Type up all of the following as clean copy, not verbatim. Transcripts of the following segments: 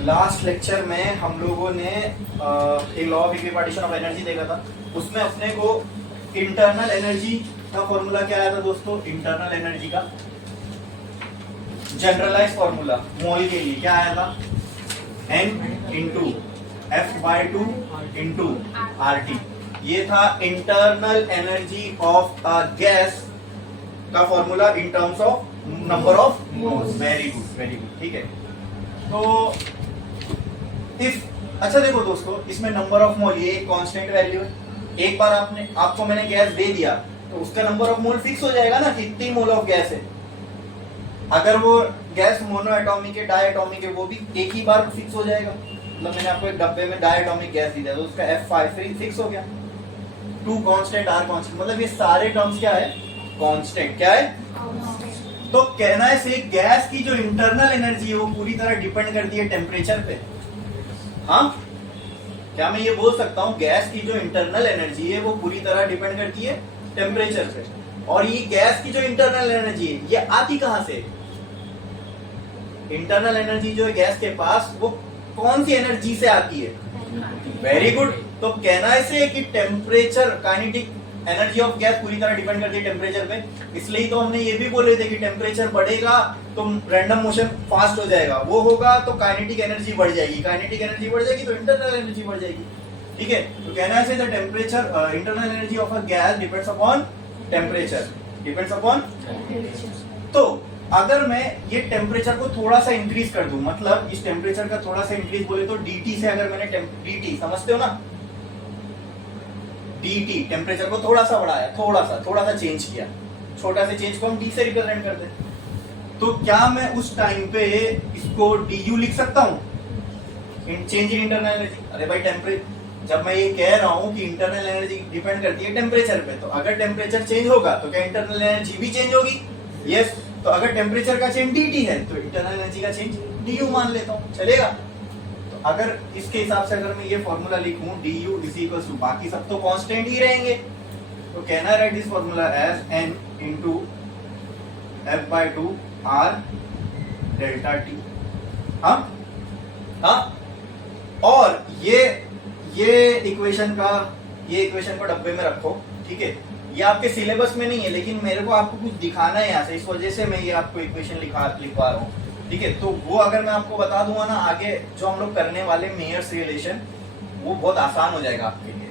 Last lecture में हम लोगों ने एक law of equipartition of energy देखा था। उसमें अपने को इंटरनल एनर्जी का फॉर्मूला क्या आया था दोस्तों? इंटरनल एनर्जी का जनरलाइज फॉर्मूला मोल के लिए क्या आया था? N into F/2 into RT। ये था internal energy of a gas का formula in terms of number of moles. Very good, very good. ठीक है, तो इफ अच्छा देखो दोस्तों, इसमें नंबर ऑफ मोल ये कांस्टेंट वैल्यू है। एक बार आपको मैंने गैस दे दिया तो उसका नंबर ऑफ मोल फिक्स हो जाएगा ना कि इतनी मोल ऑफ गैस है। अगर वो गैस मोनो एटॉमिक है, डाई एटॉमिक है, वो भी एक ही बार फिक्स हो जाएगा। मतलब मैंने आपको एक डब्बे में डाई एटॉमिक गैस दी तो उसका F5 फिक्स हो गया। 2 कांस्टेंट R कांस्टेंट, मतलब ये सारे टर्म्स क्या है? कांस्टेंट। क्या है? तो कहना है से गैस की जो इंटरनल एनर्जी है वो पूरी तरह डिपेंड करती है टेम्परेचर पे। हाँ, क्या मैं ये बोल सकता हूँ गैस की जो इंटरनल एनर्जी है वो पूरी तरह डिपेंड करती है टेम्परेचर पे? और ये गैस की जो इंटरनल एनर्जी है ये आती कहां से? इंटरनल एनर्जी जो है गैस के पास वो कौन सी एनर्जी से आती है? Very good. तो कहना है कि temperature, kinetic energy of gas पूरी तरह डिपेंड करती है टेम्परेचर पे। इसलिए तो हमने ये भी बोले थे कि टेम्परेचर बढ़ेगा तो रैंडम मोशन फास्ट हो जाएगा, वो होगा तो काइनेटिक एनर्जी बढ़ जाएगी, काइनेटिक एनर्जी बढ़ जाएगी तो इंटरनल एनर्जी बढ़ जाएगी। ठीक है, तो कहना है the temperature internal energy of a gas depends upon temperature, depends upon. तो अगर मैं ये टेम्परेचर को थोड़ा सा इंक्रीज कर दूं, मतलब इस टेम्परेचर का थोड़ा सा इंक्रीज बोले तो dt से, अगर मैंने dt समझते हो ना, dt टेम्परेचर को थोड़ा सा बढ़ाया, थोड़ा सा चेंज किया, छोटा से चेंज को हम d से रिप्रेजेंट करते हैं, तो क्या मैं उस टाइम पे इसको du लिख सकता हूं? Change in internal energy. अरे भाई टेम्परेचर, जब मैं ये कह रहा हूं कि इंटरनल एनर्जी डिपेंड करती है टेम्परेचर पे, तो अगर टेम्परेचर चेंज होगा तो क्या इंटरनल एनर्जी भी चेंज होगी? यस। तो अगर टेम्परेचर का चेंज dt है तो इंटरनल एनर्जी का चेंज du मान लेता हूं, चलेगा? तो अगर इसके हिसाब से अगर मैं ये फॉर्मूला लिखूं du इज इक्वल टू, बाकी सब तो कांस्टेंट ही रहेंगे, तो कहना right this formula as n into F/2 R delta T। हाँ हाँ, और ये इक्वेशन को डब्बे में रखो। ठीक है, ये आपके सिलेबस में नहीं है लेकिन मेरे को आपको कुछ दिखाना है यहाँ से, इस वजह से मैं ये आपको इक्वेशन लिखवा रहा हूँ। ठीक है, तो वो अगर मैं आपको बता दूंगा ना आगे जो हम लोग करने वाले मेयर्स रिलेशन, वो बहुत आसान हो जाएगा आपके लिए।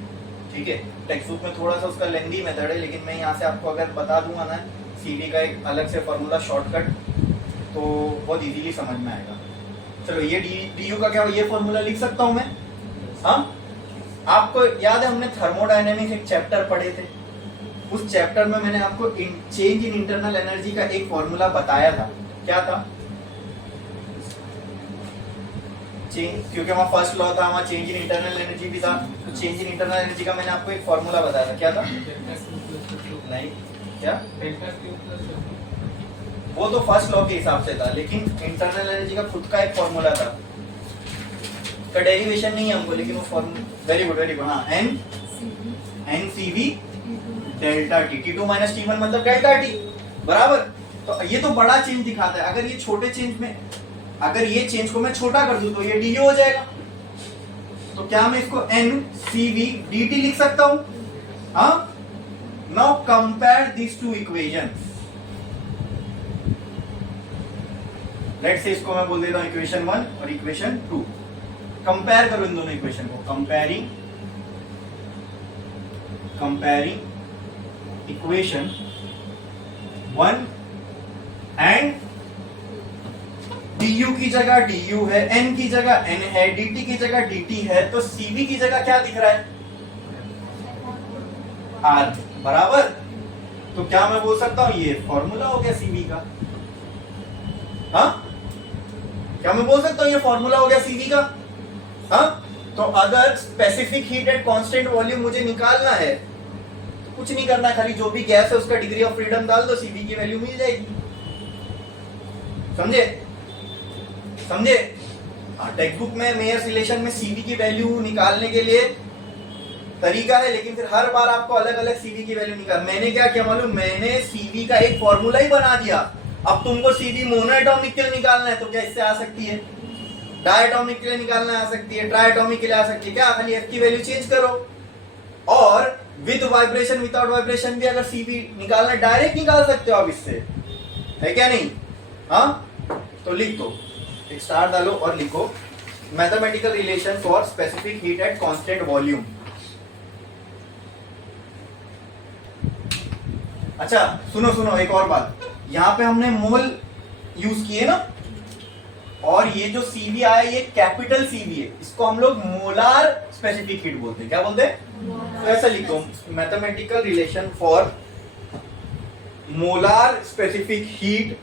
ठीक है, टेक्स्ट बुक में थोड़ा सा उसका लेंदी मेथड है, लेकिन मैं यहाँ से आपको अगर बता दूंगा ना CV का एक अलग से फॉर्मूला शॉर्टकट, तो बहुत इजीली समझ में आएगा। चलो ये du का क्या, ये फॉर्मूला लिख सकता हूँ मैं? हाँ, आपको याद है हमने थर्मोडायनेमिक्स एक चैप्टर पढ़े थे, उस चैप्टर में मैंने आपको चेंज इन इंटरनल एनर्जी का एक फॉर्मूला बताया था। क्या था? क्योंकि वहाँ फर्स्ट लॉ था, वहाँ चेंज इन इंटरनल एनर्जी भी था, तो चेंज इन इंटरनल एनर्जी का मैंने आपको एक फॉर्मूला बताया था। क्या था? नहीं, क्या? वो तो फर्स्ट लॉ के हिसाब से था, लेकिन इंटरनल एनर्जी का खुद का एक फॉर्मूला था, का डेरिवेशन नहीं है हमको, लेकिन वो formula. Very good, very good. हाँ, n CV delta T, T2 minus T1 मतलब डेल्टा T, बराबर। तो ये तो बड़ा चेंज दिखाता है, अगर ये छोटे चेंज में, अगर ये चेंज को मैं छोटा कर दूं तो ये du हो जाएगा। तो क्या मैं इसको n CV dt लिख सकता हूं? हाँ, now compare this to equation. Let's say इसको मैं बोल देता हूं इक्वेशन 1 और इक्वेशन 2। कंपेयर करो इन दोनों इक्वेशन को, कंपेयरिंग इक्वेशन 1 एंड du की जगह du है, n की जगह n है, dt की जगह dt है, तो CV की जगह क्या दिख रहा है? R, बराबर। तो क्या मैं बोल सकता हूं ये फॉर्मूला हो गया CV का? हाँ, क्या मैं बोल सकता हूं ये फॉर्मूला हो गया CV का? हाँ, तो अगर specific heat at constant volume मुझे निकालना है तो कुछ नहीं करना, खाली जो भी गैस है उसका डिग्री ऑफ फ्रीडम डाल दो, CV की वैल्यू मिल जाएगी। समझे? हाँ, टेक्स्ट बुक में मेयर्स रिलेशन में CV की वैल्यू निकालने के लिए तरीका है, लेकिन फिर हर बार आपको अलग अलग CV की वैल्यू निकाल। मैंने क्या किया मालूम? मैंने CV का एक फॉर्मूला ही बना दिया। अब तुमको CV मोनो एटॉमिक क्यों निकालना है तो क्या इससे आ सकती है? डायटोमिक के लिए निकालना आ सकती है, ट्राइटोमिक के लिए आ सकती है, क्या खाली एफ की वैल्यू चेंज करो। और विद वाइब्रेशन विदाउट वाइब्रेशन भी अगर सीवी निकालना डायरेक्ट निकाल सकते हो आप इससे, है क्या नहीं? हाँ, तो लिख दो, एक स्टार डालो और लिखो mathematical relation for specific heat at constant volume. अच्छा सुनो सुनो, एक और बात, यहां पे हमने मोल यूज किए ना, और ये जो सीवी आया ये कैपिटल सीवी है, इसको हम लोग मोलार स्पेसिफिक हीट बोलते हैं। क्या बोलते हैं? तो ऐसा लिख दो, mathematical relation for molar specific heat,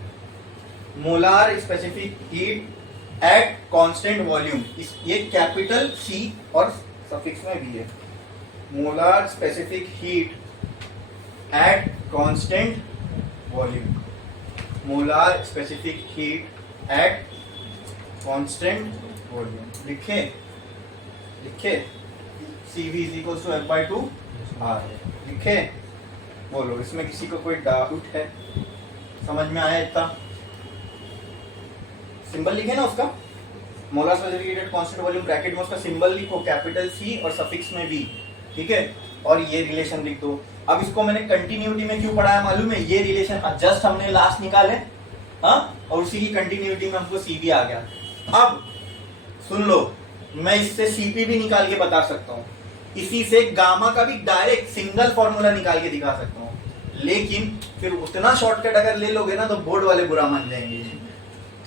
molar specific heat at constant volume. ये कैपिटल सी और सफिक्स में भी है, molar specific heat at constant volume, molar specific heat at constant volume. लिखे लिखे, CV is equal to F/2 R। लिखे, बोलो इसमें किसी को कोई डाउट है? समझ में आया इतना? सिंबल लिखे ना उसका, molar specific heat at constant volume, bracket में उसका सिंबल लिखो कैपिटल C और सफिक्स में भी, ठीक है? और ये रिलेशन लिख दो। अब इसको मैंने कंटिन्यूटी में क्यों पढ़ाया मालूम है? ये रिलेशन जस्ट हमने लास्ट निकाले, हाँ, और उसी की कंटिन्यूटी में हमको CV आ गया। अब सुन लो, मैं इससे CP भी निकाल के बता सकता हूँ, इसी से गामा का भी डायरेक्ट सिंगल फॉर्मूला निकाल के दिखा सकता हूँ, लेकिन फिर उतना शॉर्टकट अगर ले लोगे ना तो बोर्ड वाले बुरा मान जाएंगे,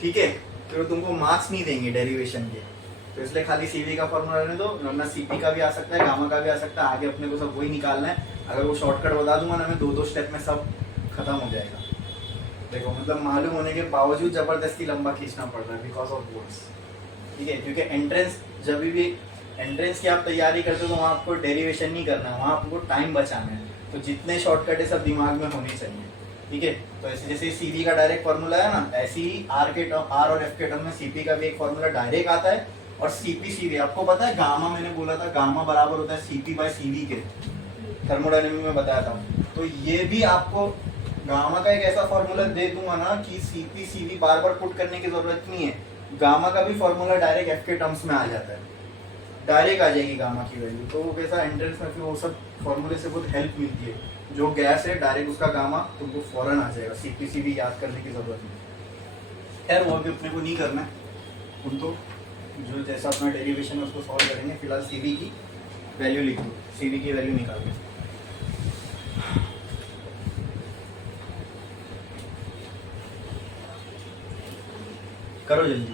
ठीक है? फिर तुमको मार्क्स नहीं देंगे डेरिवेशन के, तो इसलिए खाली CV का फॉर्मूला रहने दो, वरना CP का भी आ सकता है, गामा का भी आ सकता है, आगे अपने को सब वही निकालना है। अगर वो शॉर्टकट बता दूंगा ना मैं, 2-2 स्टेप में सब खत्म हो जाएगा। देखो मतलब मालूम होने के बावजूद जबरदस्ती लंबा खींचना पड़ रहा है बिकॉज ऑफ बोर्ड्स, ठीक है? क्योंकि एंट्रेंस, जब भी एंट्रेंस की आप तैयारी करते हो तो वहाँ आपको डेरिवेशन नहीं करना है, वहाँ आपको टाइम बचाना है, तो जितने शॉर्टकट है सब दिमाग में होने चाहिए, ठीक है? तो ऐसे जैसे CV का डायरेक्ट फॉर्मूला है ना, ऐसे ही R और F के टर्म में CP का भी एक फॉर्मूला डायरेक्ट आता है। और CP CV आपको पता है, गामा मैंने बोला था, गामा बराबर होता है CP/CV के, थर्मोडायनेमिक में बताया था। तो ये भी आपको गामा का एक ऐसा फॉर्मूला दे दूंगा ना कि CP CV बार बार पुट करने की जरूरत नहीं है, गामा का भी फॉर्मूला डायरेक्ट F के टर्म्स में आ जाता है, डायरेक्ट आ जाएगी गामा की वैल्यू। तो वो कैसा एंट्रेंस में फिर वो सब फॉर्मूले से बहुत हेल्प मिलती है, जो गैस है डायरेक्ट उसका गामा तुमको फौरन आ जाएगा, CP CV याद करने की जरूरत नहीं। खैर वो भी अपने को नहीं करना है, उन तो जो जैसा अपना डेरिवेशन है उसको सॉल्व करेंगे। फिलहाल CV की वैल्यू लिख दो, CV की वैल्यू निकाल दो। करो जल्दी,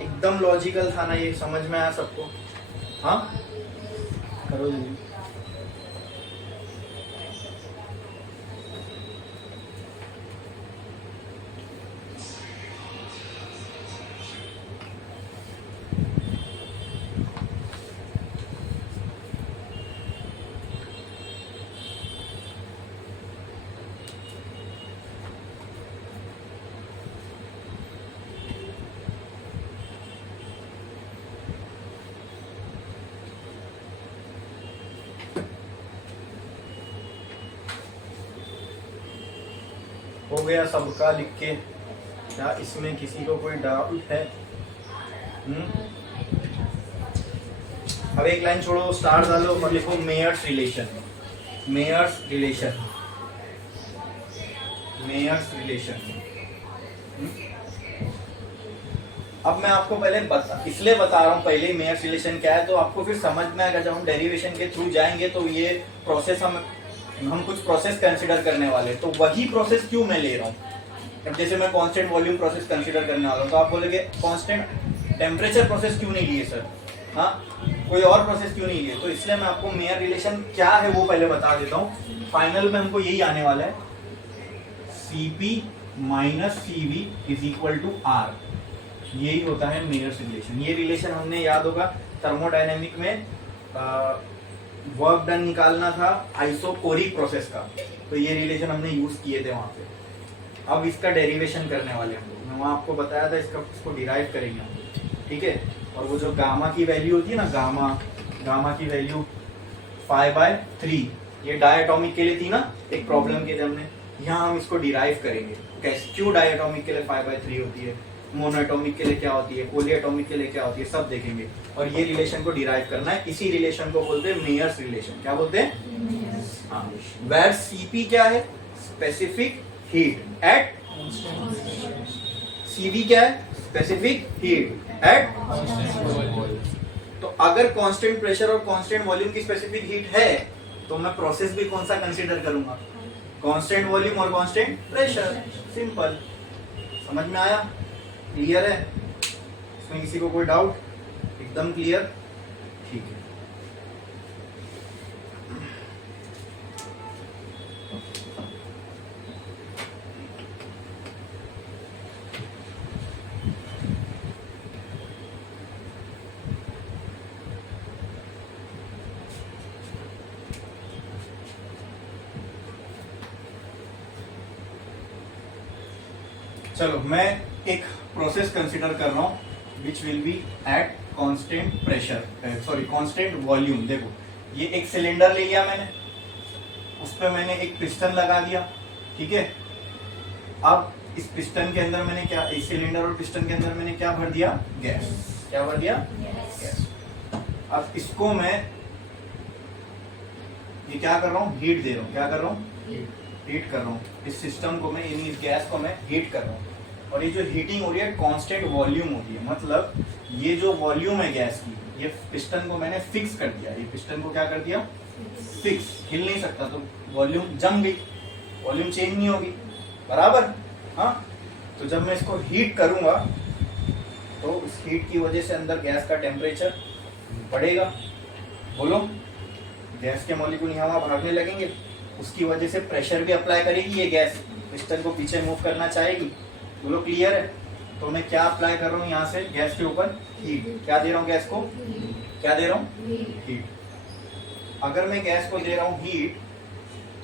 एकदम लॉजिकल था ना ये, समझ में आया सबको? हाँ करो जल्दी। हो गया सबका लिख के? क्या इसमें किसी को कोई डाउट है? अब एक लाइन छोड़ो, स्टार डालो और लिखो Mayer's relation, Mayer's relation, Mayer's relation. अब मैं आपको पहले इसलिए बता रहा हूँ पहले मेयर्स रिलेशन क्या है, तो आपको फिर समझ में आएगा। जब हम डेरिवेशन के थ्रू जाएंगे तो ये प्रोसेस हम कुछ प्रोसेस कंसिडर करने वाले, तो वही प्रोसेस क्यों मैं ले रहा हूँ। अब जैसे मैं कांस्टेंट वॉल्यूम प्रोसेस कंसिडर करने वाला हूँ, तो आप बोलेंगे कांस्टेंट टेम्परेचर प्रोसेस क्यों नहीं लिए सर, हाँ कोई और प्रोसेस क्यों नहीं लिए? तो इसलिए मैं आपको मेयर रिलेशन क्या है वो पहले बता देता हूँ। फाइनल में हमको यही आने वाला है, CP - CV = R, यही होता है मेयर्स रिलेशन। ये रिलेशन हमने याद होगा थर्मोडायनेमिक में वर्क डन निकालना था आइसोकोरिक प्रोसेस का, तो ये रिलेशन हमने यूज किए थे वहां पे। अब इसका डेरिवेशन करने वाले हम लोग, मैं वहां आपको बताया था इसको डिराइव करेंगे हम लोग, ठीक है? और वो जो गामा की वैल्यू होती है ना, गामा की वैल्यू 5/3, ये डायटोमिक के लिए थी ना, एक प्रॉब्लम के थे हमने, यहाँ हम इसको डिराइव करेंगे कैसे, क्यों डायटोमिक के लिए 5/3 होती है, मोनोएटॉमिक के लिए क्या होती है, पॉलीएटॉमिक के लिए क्या होती है, सब देखेंगे। और ये रिलेशन को डिराइव करना है, इसी रिलेशन को बोलते हैं मेयर्स रिलेशन। क्या बोलते हैं? हाँ, वेयर सीपी क्या है? स्पेसिफिक हीट एट, सीवी क्या है? Specific heat eight. तो अगर कांस्टेंट प्रेशर और कांस्टेंट वॉल्यूम की स्पेसिफिक हीट है तो मैं प्रोसेस भी कौन सा कंसीडर करूंगा? कांस्टेंट वॉल्यूम और कांस्टेंट प्रेशर। सिंपल, समझ में आया? क्लियर है? इसमें किसी को कोई डाउट? एकदम क्लियर? ठीक है। चलो, मैं एक प्रोसेस कंसीडर कर रहा हूं which will be eight constant pressure, sorry constant volume. देखो, ये एक सिलेंडर ले लिया मैंने, उस पर मैंने एक पिस्टन लगा दिया, ठीक है। अब इस पिस्टन के अंदर मैंने क्या, इस सिलेंडर और पिस्टन के अंदर मैंने क्या भर दिया? गैस। क्या भर दिया? गैस। अब इसको मैं ये क्या कर रहा हूँ? हीट दे रहा हूँ। क्या कर रहा हूँ? हीट कर रहा हूँ। इस सिस्टम को मैं, यानी इस गैस को मैं हीट कर रहा हूँ। और ये जो हीटिंग हो रही है कांस्टेंट वॉल्यूम होती है, मतलब ये जो वॉल्यूम है गैस की, ये पिस्टन को मैंने फिक्स कर दिया। ये पिस्टन को क्या कर दिया? फिक्स। हिल नहीं सकता, तो वॉल्यूम जम गई, वॉल्यूम चेंज नहीं होगी, बराबर? हाँ। तो जब मैं इसको हीट करूंगा तो इस हीट की वजह से अंदर गैस का टेम्परेचर बढ़ेगा। बोलो, गैस के मॉलिक्यूल यहाँ भागने लगेंगे, उसकी वजह से प्रेशर भी अप्लाई करेगी ये गैस, पिस्टन को पीछे मूव करना चाहेगी। बोलो, क्लियर है? तो मैं क्या अप्लाई कर रहा हूँ यहाँ से गैस के ऊपर? हीट। क्या दे रहा हूँ गैस को? क्या दे रहा हूँ? हीट। अगर मैं गैस को दे रहा हूँ हीट,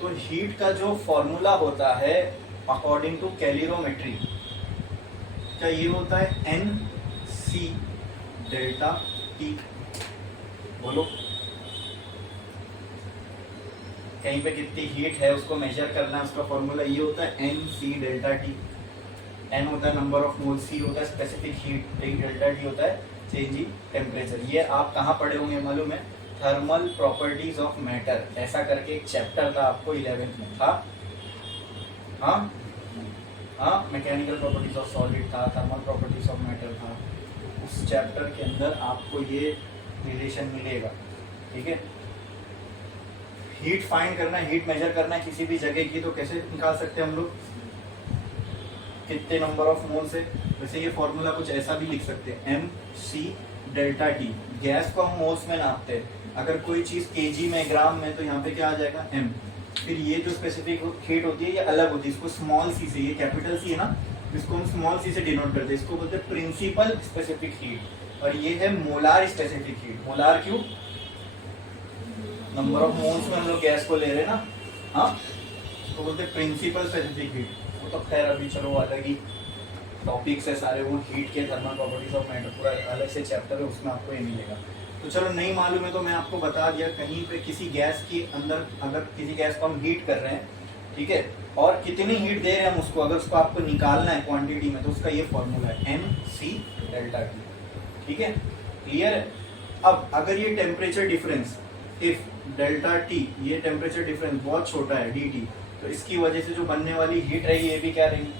तो हीट का जो फॉर्मूला होता है अकॉर्डिंग टू कैलोरीमेट्री, क्या ये होता है? NC delta T। बोलो, कहीं पे कितनी हीट है उसको मेजर करना है, उसका फॉर्मूला ये होता है NC डेल्टा T। N होता है नंबर ऑफ मोल, C होता है स्पेसिफिक हीट, डेल्टा T होता है चेंज इन टेम्परेचर। ये आप कहाँ पढ़े होंगे मालूम है? थर्मल प्रॉपर्टीज ऑफ मैटर, ऐसा करके एक चैप्टर था आपको 11th में था। हाँ हाँ, मैकेनिकल प्रॉपर्टीज ऑफ सॉलिड था, थर्मल प्रॉपर्टीज ऑफ मैटर था। उस चैप्टर के अंदर आपको ये रिलेशन मिलेगा, ठीक है। हीट फाइंड करना है, हीट मेजर करना है किसी भी जगह की, तो कैसे निकाल सकते हैं हम लोग? कितने नंबर ऑफ मोल से? वैसे ये फॉर्मूला कुछ ऐसा भी लिख सकते हैं, MC डेल्टा T। गैस को हम मोल्स में नापते हैं, अगर कोई चीज केजी में, ग्राम में, तो यहाँ पे क्या आ जाएगा? M। फिर ये जो स्पेसिफिक हीट होती है ये अलग होती है, इसको स्मॉल सी से, ये कैपिटल सी है ना, इसको हम स्मॉल सी से डिनोट करते हैं, इसको बोलते हैं प्रिंसिपल स्पेसिफिक हीट। और ये है मोलार स्पेसिफिक हीट। मोलार क्यों? नंबर ऑफ मोल्स में हम लोग गैस को ले रहे हैं ना, हाँ, तो बोलते हैं प्रिंसिपल स्पेसिफिक हीट। वो तो खैर अभी चलो अलग ही टॉपिक्स है सारे, वो हीट के थर्मल प्रॉपर्टीज ऑफ मैटर पूरा अलग से चैप्टर है, उसमें आपको ये मिलेगा। तो चलो, नहीं मालूम है तो मैं आपको बता दिया, कहीं पे किसी गैस के अंदर अगर किसी गैस को हम हीट कर रहे हैं, ठीक है, और कितनी हीट दे रहे हैं हम उसको, अगर उसको आपको निकालना है क्वांटिटी में, तो उसका ये फॉर्मूला है NC डेल्टा T, ठीक है। क्लियर है? अब अगर ये temperature difference, if delta T, ये टेम्परेचर डिफरेंस बहुत छोटा है DT, तो इसकी वजह से जो बनने वाली हीट रहेगी ये भी क्या रहेगी?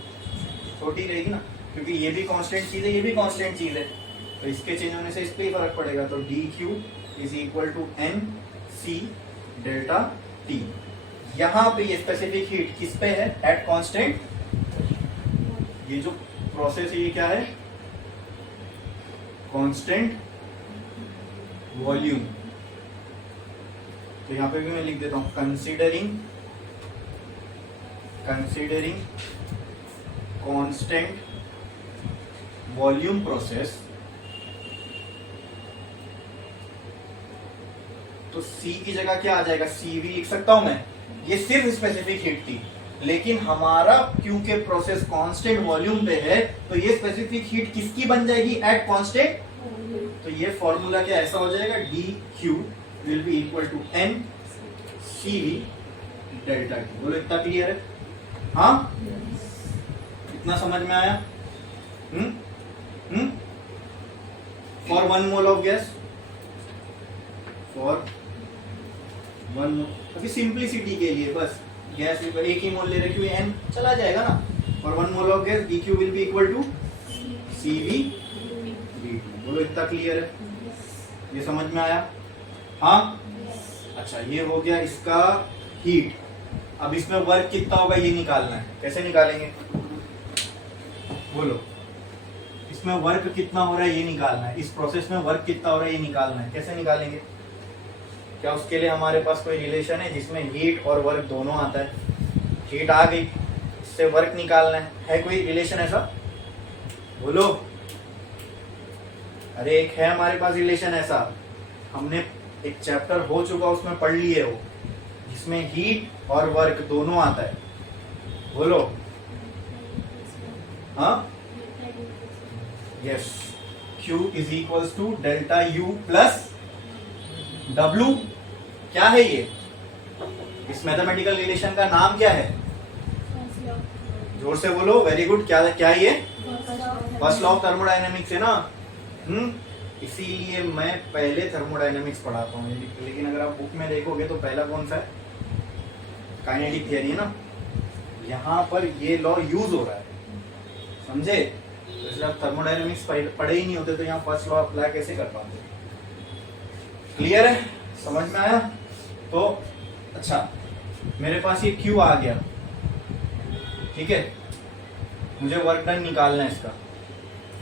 छोटी रहेगी ना, क्योंकि ये भी कांस्टेंट चीज है, ये भी कांस्टेंट चीज है, तो इसके चेंज होने से इस पे ही फर्क पड़ेगा। तो DQ is equal to NC delta T। यहाँ पे ये स्पेसिफिक हीट किस पे है? At constant. ये जो प्रोसेस है ये क्या है? Constant volume. तो यहाँ पे भी मैं लिख देता हूं, कंसीडरिंग कांस्टेंट वॉल्यूम प्रोसेस। तो C की जगह क्या आ जाएगा? CV लिख सकता हूं मैं, ये सिर्फ स्पेसिफिक हीट थी, लेकिन हमारा क्योंकि प्रोसेस कांस्टेंट वॉल्यूम पे है, तो ये स्पेसिफिक हीट किसकी बन जाएगी? At constant. तो ये फॉर्मूला क्या ऐसा हो जाएगा? DQ will be equal to NCV delta T। बोलो, इतना क्लियर है? हाँ, इतना समझ में आया? For 1 mole of gas, for 1 मोल, अभी सिंप्लिसिटी के लिए बस गैस एक ही मोल ले रखे हुए n चला जाएगा ना। For 1 mole of gas dq will be equal to cv dt। बोलो इतना क्लियर है? ये समझ में आया? हाँ, अच्छा ये हो गया इसका हीट। अब इसमें वर्क कितना होगा ये निकालना है। कैसे निकालेंगे बोलो? इसमें वर्क कितना हो रहा है ये निकालना है, इस प्रोसेस में वर्क कितना हो रहा है ये निकालना है। कैसे निकालेंगे? क्या उसके लिए हमारे पास कोई रिलेशन है जिसमें हीट और वर्क दोनों आता है? हीट आ गई, इससे वर्क निकालना है कोई रिलेशन ऐसा? बोलो। अरे एक है हमारे पास रिलेशन ऐसा, हमने एक चैप्टर हो चुका उसमें पढ़ लिए हो, जिसमें हीट और वर्क दोनों आता है। बोलो। हाँ, yes, Q is equals to delta U plus W। क्या है ये? इस मैथमेटिकल रिलेशन का नाम क्या है? जोर से बोलो। Very good. क्या क्या ये? फर्स्ट लॉ ऑफ थर्मोडायनेमिक्स है ना। इसीलिए मैं पहले थर्मोडायनेमिक्स पढ़ाता हूँ, लेकिन अगर आप बुक में देखोगे तो पहला कौन सा है? काइनेटिक थियरी है ना। यहाँ पर ये लॉ यूज हो रहा है, समझे? इसलिए आप थर्मोडायनेमिक्स पढ़े ही नहीं होते तो यहाँ फर्स्ट लॉ अप्लाई कैसे कर पाते? क्लियर है? समझ में आया? तो अच्छा, मेरे पास ये Q आ गया, ठीक है। मुझे वर्क डन निकालना है इसका,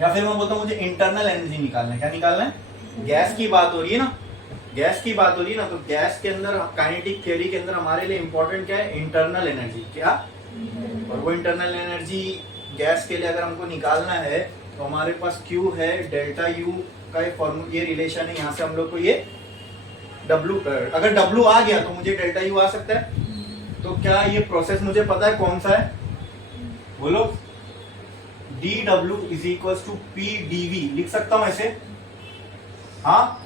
या फिर मैं बोलता हूँ मुझे इंटरनल एनर्जी निकालना है। क्या निकालना है? गैस की बात हो रही है ना, गैस की बात हो रही है ना। तो गैस के अंदर काइनेटिक थ्योरी के अंदर हमारे लिए इंपॉर्टेंट क्या है? Internal energy. क्या? और वो इंटरनल एनर्जी गैस के लिए अगर हमको निकालना है तो हमारे पास Q है, डेल्टा U का ये फॉर्मूला, ये रिलेशन है। यहाँ से हम लोग को ये W, अगर W आ गया तो मुझे डेल्टा U आ सकता है। तो क्या ये प्रोसेस मुझे पता है कौन सा है? बोलो। dW is equal to PdV लिख सकता हूं ऐसे? हाँ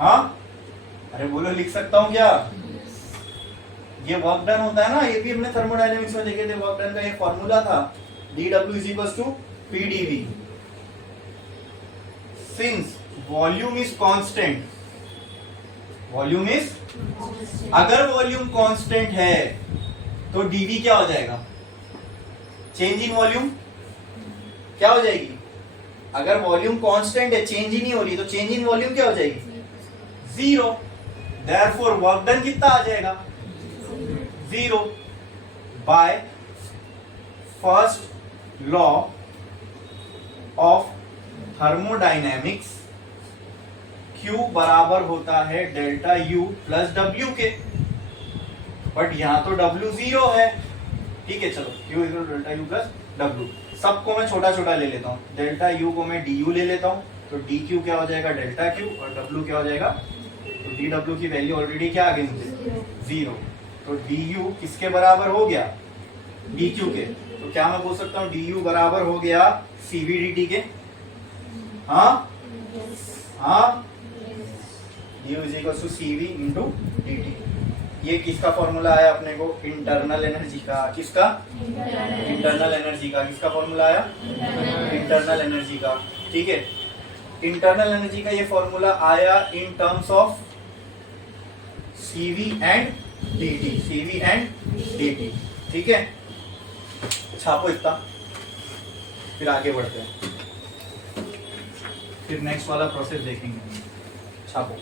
हाँ, अरे बोलो, लिख सकता हूं क्या? ये वर्क डन होता है ना, ये भी हमने थर्मोडायनेमिक्स में देखे थे। वर्क डन का ये फॉर्मूला था, dW is equal to PdV। Since volume is constant, volume is, अगर वॉल्यूम कांस्टेंट है तो dV क्या हो जाएगा? चेंज इन वॉल्यूम क्या हो जाएगी? अगर वॉल्यूम कांस्टेंट है, चेंज ही नहीं हो रही, तो चेंज इन वॉल्यूम क्या हो जाएगी? 0। देयरफॉर वर्क डन कितना आ जाएगा? 0 bye first law of thermodynamics. Q बराबर होता है डेल्टा U प्लस W के, बट यहां तो W 0 है, ठीक है। चलो Q equal delta U plus W, सबको मैं छोटा छोटा ले लेता हूँ। डेल्टा U को मैं DU ले लेता हूँ, तो DQ क्या हो जाएगा? डेल्टा Q, और W क्या हो जाएगा? तो DW की वैल्यू ऑलरेडी क्या आ गई मुझे? 0। तो DU किसके बराबर हो गया? DQ के। तो क्या मैं बोल सकता हूँ DU बराबर हो गया CV dt के? हाँ हाँ, DU is equal to CV into dt। ये किसका फॉर्मूला आया अपने को? इंटरनल एनर्जी का। किसका? इंटरनल एनर्जी का। किसका फॉर्मूला आया? इंटरनल एनर्जी का, ठीक है। इंटरनल एनर्जी का ये फॉर्मूला आया इन terms of CV and dt, CV and dt, ठीक है। छापो इतना, फिर आगे बढ़ते हैं, फिर नेक्स्ट वाला प्रोसेस देखेंगे। छापो।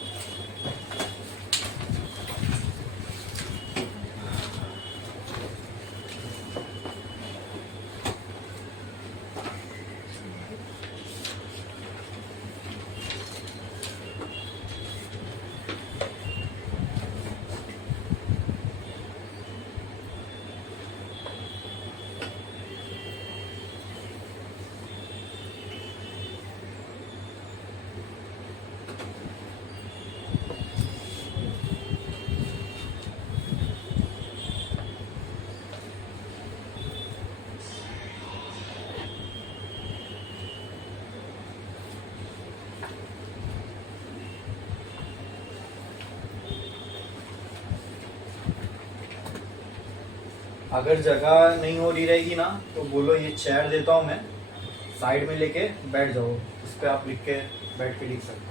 अगर जगह नहीं हो रही रहेगी ना तो बोलो ये चेयर देता हूँ मैं, साइड में लेके बैठ जाओ, उस पर आप लिख के बैठ के लिख सकते हो।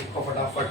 लिखो फटाफट।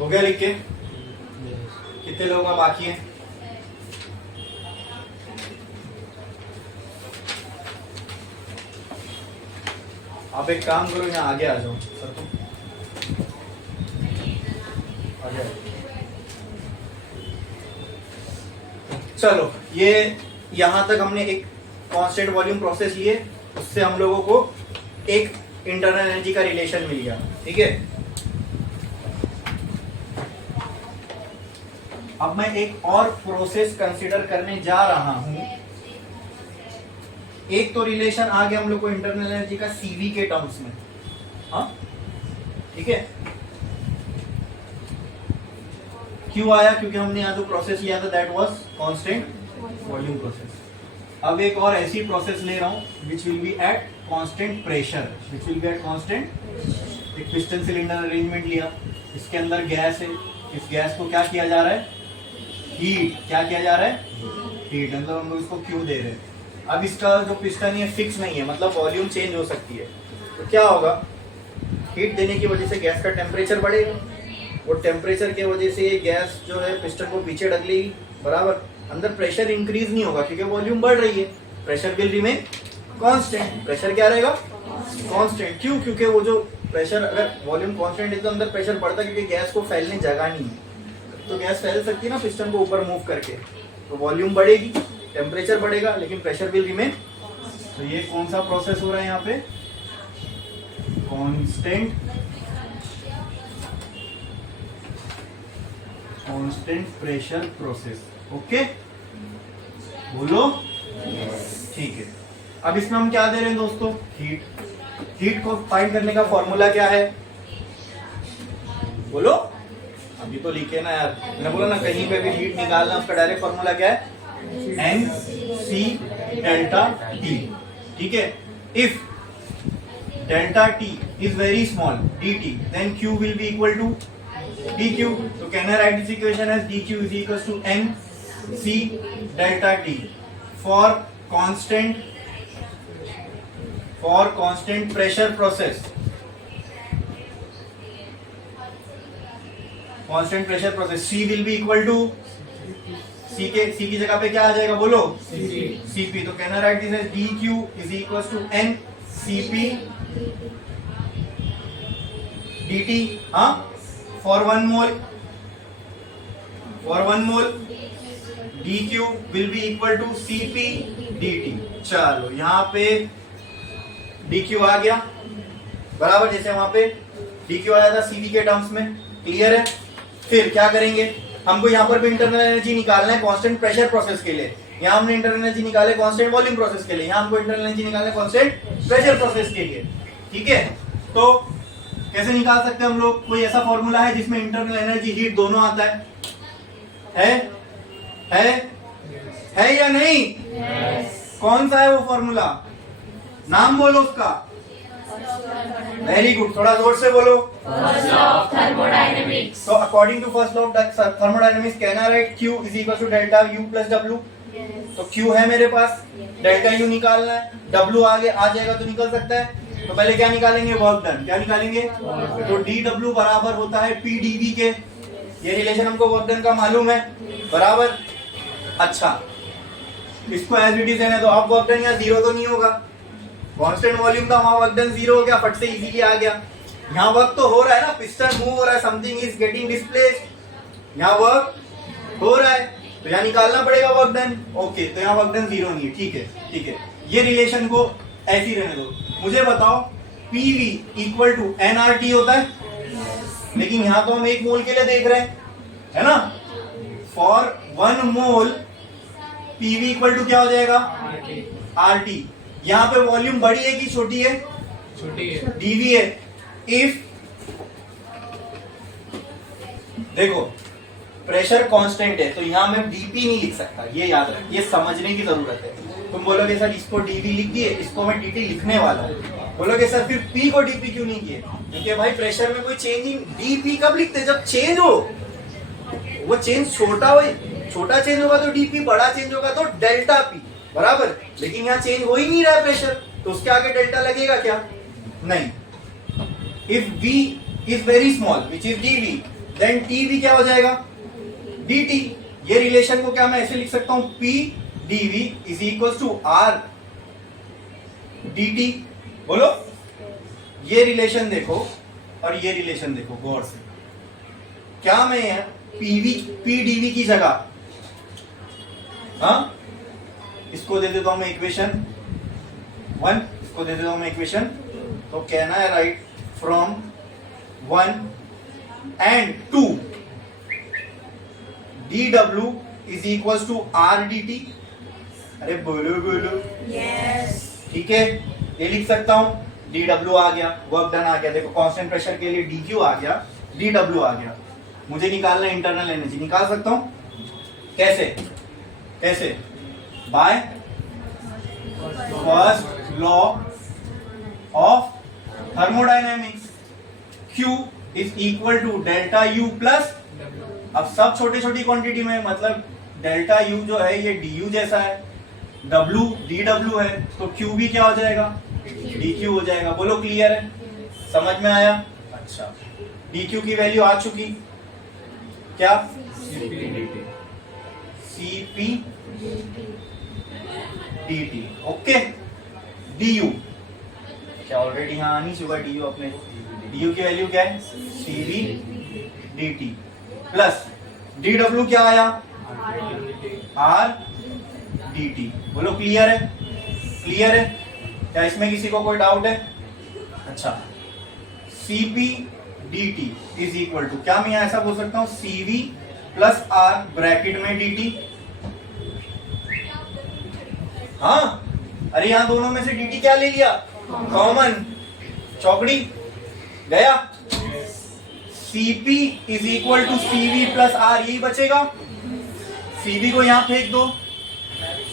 हो गया लिख के? कितने लोगों का बाकी है? आप एक काम करो, यहाँ आगे आ जाओ सर, तुम आगे आओ। चलो, ये यहां तक हमने एक कांस्टेंट वॉल्यूम प्रोसेस लिए, उससे हम लोगों को एक इंटरनल एनर्जी का रिलेशन मिल गया, ठीक है। अब मैं एक और प्रोसेस कंसीडर करने जा रहा हूं। एक तो रिलेशन आ गया हम लोग को इंटरनल एनर्जी का सीवी के टर्म्स में, हाँ ठीक है। क्यों आया? क्योंकि हमने यहाँ जो प्रोसेस लिया था that was constant volume process. अब एक और ऐसी प्रोसेस ले रहा हूं which will be eight constant pressure, which will be at constant. एक पिस्टन सिलेंडर अरेंजमेंट लिया, इसके अंदर गैस है, इस गैस को क्या किया जा रहा है? हीट। क्या किया जा रहा है? हीट। मतलब हम लोग इसको क्यों दे रहे हैं। अब इसका जो पिस्टन है फिक्स नहीं है, मतलब वॉल्यूम चेंज हो सकती है। तो क्या होगा? हीट देने की वजह से गैस का टेम्परेचर बढ़ेगा, और टेम्परेचर की वजह से ये गैस जो है पिस्टन को पीछे ढकेलेगी, बराबर। अंदर प्रेशर इंक्रीज नहीं होगा क्योंकि वॉल्यूम बढ़ रही है, pressure will remain constant. Pressure क्या रहेगा? कांस्टेंट। क्यों? क्योंकि वो जो प्रेशर, अगर वॉल्यूम कांस्टेंट है तो अंदर प्रेशर बढ़ता है, क्योंकि गैस को फैलने जगह नहीं है। तो गैस फैल सकती है ना पिस्टन को ऊपर मूव करके, तो वॉल्यूम बढ़ेगी, टेम्परेचर बढ़ेगा, लेकिन प्रेशर विल रिमेन। तो ये कौन सा प्रोसेस हो रहा है यहाँ पे? Constant pressure process. ओके, बोलो ठीक है। अब इसमें हम क्या दे रहे हैं दोस्तों? हीट। हीट को फाइंड करने का फॉर्मूला क्या है? बोलो, अभी तो लिखे ना यार, मैंने बोला ना कहीं पे भी हीट निकालना, उसका डायरेक्ट फॉर्मूला क्या है? एन सी डेल्टा टी, ठीक है। If delta T is very small, D T, then Q will be equal to D Q. तो can I write this equation as D Q is equal to N C delta T for constant pressure process. Constant pressure process C will be equal to C की जगह पे क्या आ जाएगा? बोलो Cp। तो can I write this as dq is equal to n Cp dt। हाँ, for one mole dq will be equal to Cp dt। चलो, यहाँ पे dq आ गया, बराबर जैसे वहां पे dq आया था Cv के टर्म्स में। क्लियर है? फिर क्या करेंगे? हमको यहाँ पर भी इंटरनल एनर्जी निकालना है कांस्टेंट प्रेशर प्रोसेस के लिए। यहाँ हमने इंटरनल एनर्जी निकाले कांस्टेंट वॉल्यूम प्रोसेस के लिए, यहाँ हमको इंटरनल एनर्जी निकाले कांस्टेंट प्रेशर प्रोसेस के लिए। ठीक है, तो कैसे निकाल सकते हैं हम लोग? कोई ऐसा फॉर्मूला है जिसमें इंटरनल एनर्जी हीट दोनों आता है? है या नहीं? कौन सा है वो फॉर्मूला? नाम बोलो उसका। वेरी गुड, थोड़ा जोर से बोलो। First law of thermodynamics. So according to first law of thermodynamics, can I write Q is equal to delta U plus W? तो Q है मेरे पास, डेल्टा U निकालना है, W आगे आ जाएगा तो निकल सकता है। तो पहले क्या निकालेंगे? Work done. क्या निकालेंगे? तो dW बराबर होता है P dV के। ये रिलेशन हमको वर्क डन का मालूम है, बराबर। अच्छा, इसको एज इट इज रहने दो। अब वर्क डन यहाँ जीरो तो नहीं होगा, कांस्टेंट वॉल्यूम था, वहां वर्क डन जीरो हो गया, फट से इजीली आ गया। यहाँ वर्क तो हो रहा है ना, पिस्टन मूव हो रहा है, समथिंग इज गेटिंग डिस्प्लेस्ड, यहाँ वर्क हो रहा है, तो यहाँ निकालना पड़ेगा वर्क डन। ओके, तो यहाँ वर्क डन जीरो नहीं है। ठीक है, ठीक है, ये रिलेशन को ऐसी रहने दो। मुझे बताओ, PV इक्वल टू nRT होता है, लेकिन यहाँ तो हम 1 मोल के लिए देख रहे हैं, है ना? For 1 mole PV equal to क्या हो जाएगा? RT। यहाँ पे वॉल्यूम बड़ी है कि छोटी है? छोटी है, dV है। इफ देखो प्रेशर कांस्टेंट है तो यहां मैं dP नहीं लिख सकता, ये याद रख, ये समझने की जरूरत है। तुम बोलोगे सर इसको dV लिख दिए, इसको मैं dt लिखने वाला हूं। बोलोगे सर फिर P को dP क्यों नहीं किए? क्योंकि भाई प्रेशर में कोई चेंजिंग dP कब लिखते? जब चेंज हो, वो चेंज छोटा हो, छोटा चेंज होगा तो dP, बड़ा चेंज होगा तो डेल्टा P, बराबर। लेकिन यहाँ चेंज हो ही नहीं रहा है प्रेशर, तो उसके आगे डेल्टा लगेगा क्या? नहीं। If V is very small, which is dV, then TV क्या हो जाएगा? dt। ये रिलेशन को क्या मैं ऐसे लिख सकता हूं? P dV is equals to R dt। बोलो, ये रिलेशन देखो और ये रिलेशन देखो गौर से। क्या मैं P dV की जगह, हाँ, इसको दे देता हूं मैं इक्वेशन 1, इसको दे देता हूं मैं इक्वेशन, तो can I right from 1 and 2 dW is equals to R dt। अरे बोलो बोलो, यस। ठीक है, ये लिख सकता हूं, dW आ गया, वर्क डन आ गया। देखो कांस्टेंट प्रेशर के लिए dQ आ गया, dW आ गया। मुझे निकालना इंटरनल एनर्जी, निकाल सकता हूं। कैसे? कैसे? By first law of thermodynamics, Q is equal to delta U plus, अब सब छोटी छोटी क्वांटिटी में, मतलब डेल्टा U जो है ये du जैसा है, W dW है, तो Q भी क्या हो जाएगा? dQ हो जाएगा। बोलो क्लियर है? समझ में आया? अच्छा, dQ की वैल्यू आ चुकी, क्या? CP dt। ओके, du क्या ऑलरेडी यहाँ आनी चुका du अपने। du की वैल्यू क्या है? CV dt प्लस dW क्या आया? R dt। बोलो क्लियर है? क्लियर है? क्या इसमें किसी को कोई डाउट है? अच्छा, CP dt is equal to, क्या मैं यहाँ ऐसा बोल सकता हूँ? CV प्लस R ब्रैकेट में dt। हाँ, अरे यहाँ दोनों में से dt क्या ले लिया? कॉमन, चौकड़ी गया। CP is equal to CV plus R, यही बचेगा। CV को यहाँ फेंक दो,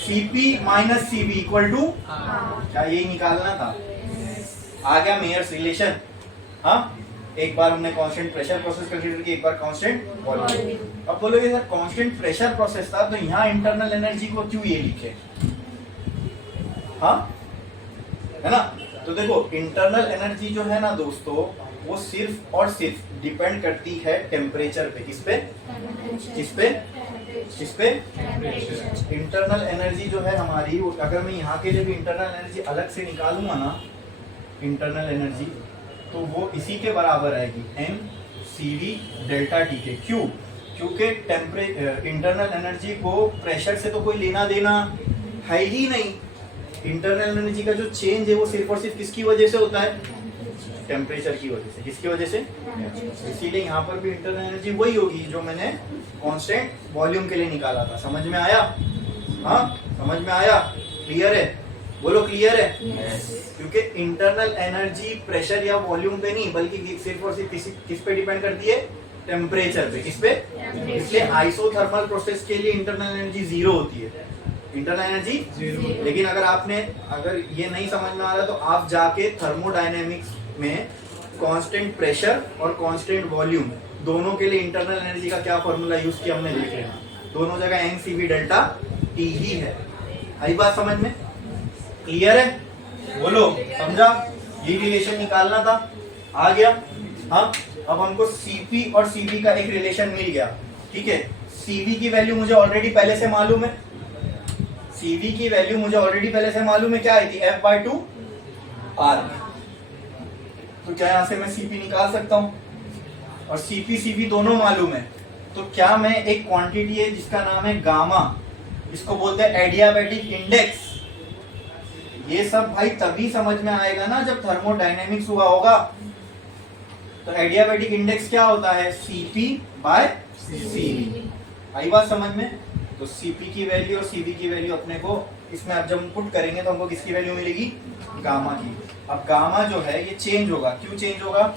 CP minus CV equal to, क्या यही निकालना था? आ गया मेयर्स रिलेशन। हाँ, एक बार हमने कांस्टेंट प्रेशर प्रोसेस कंसीडर की, एक बार कांस्टेंट वॉल्यूम। अब बोलोगे सर कांस्टेंट प्रेशर प्रोसेस था तो यहाँ इंटरनल एनर्जी को क्यों ये लिखे? हाँ, है ना? तो देखो इंटरनल एनर्जी जो है ना दोस्तों, वो सिर्फ और सिर्फ डिपेंड करती है टेम्परेचर पे। किस पे? किस पे? किस पे? इंटरनल एनर्जी जो है हमारी, अगर मैं यहाँ के लिए भी इंटरनल एनर्जी अलग से निकालूंगा ना, इंटरनल एनर्जी, तो वो इसी के बराबर आएगी, mCV डेल्टा टी के। क्यों? क्योंकि इंटरनल एनर्जी को प्रेशर से तो कोई लेना देना है ही नहीं। इंटरनल एनर्जी का जो चेंज है वो सिर्फ और सिर्फ किसकी वजह से होता है? टेम्परेचर की वजह से। किसकी वजह से? इसीलिए यहाँ पर भी इंटरनल एनर्जी वही होगी जो मैंने कांस्टेंट वॉल्यूम के लिए निकाला था। समझ में आया? हाँ, समझ में आया? क्लियर है? बोलो क्लियर है? Yes. क्योंकि इंटरनल एनर्जी प्रेशर या वॉल्यूम पे नहीं बल्कि सिर्फ और सिर्फ किस पे डिपेंड करती है? टेम्परेचर पे। किस पे? Temperature. इसलिए आइसोथर्मल प्रोसेस के लिए इंटरनल एनर्जी जीरो होती है। Internal energy Zero. लेकिन अगर ये नहीं समझ में आ रहा तो आप जाके थर्मोडायनेमिक्स में कांस्टेंट प्रेशर और कांस्टेंट वॉल्यूम दोनों के लिए इंटरनल एनर्जी का क्या फॉर्मूला यूज किया हमने देख लेना। दोनों जगह एनसीवी डेल्टा टी ही है। आई बात समझ में? क्लियर है? बोलो, समझा? ये रिलेशन निकालना था, आ गया? हाँ, अब हमको सीपी और सीवी का एक रिलेशन मिल गया। ठीक है, सीवी की वैल्यू मुझे ऑलरेडी पहले से मालूम है। सीवी की वैल्यू मुझे ऑलरेडी पहले से मालूम है, क्या आई थी? F/2 R। तो क्या यहां से मैं सीपी निकाल सकता हूं? और सीपी सीवी दोनों मालूम है, तो क्या मैं एक क्वांटिटी है जिसका नाम है गामा, इसको बोलते हैं एडियाबैटिक इंडेक्स। ये सब भाई तभी समझ में आएगा ना जब थर्मोडायनेमिक्स हुआ होगा। तो एडियाबैटिक इंडेक्स क्या होता है? CP/CV। आई बात समझ में? तो सीपी की वैल्यू और सीवी की वैल्यू अपने को इसमें अब जब पुट करेंगे तो हमको किसकी वैल्यू मिलेगी? गामा की। अब गामा जो है ये चेंज होगा। क्यों चेंज होगा?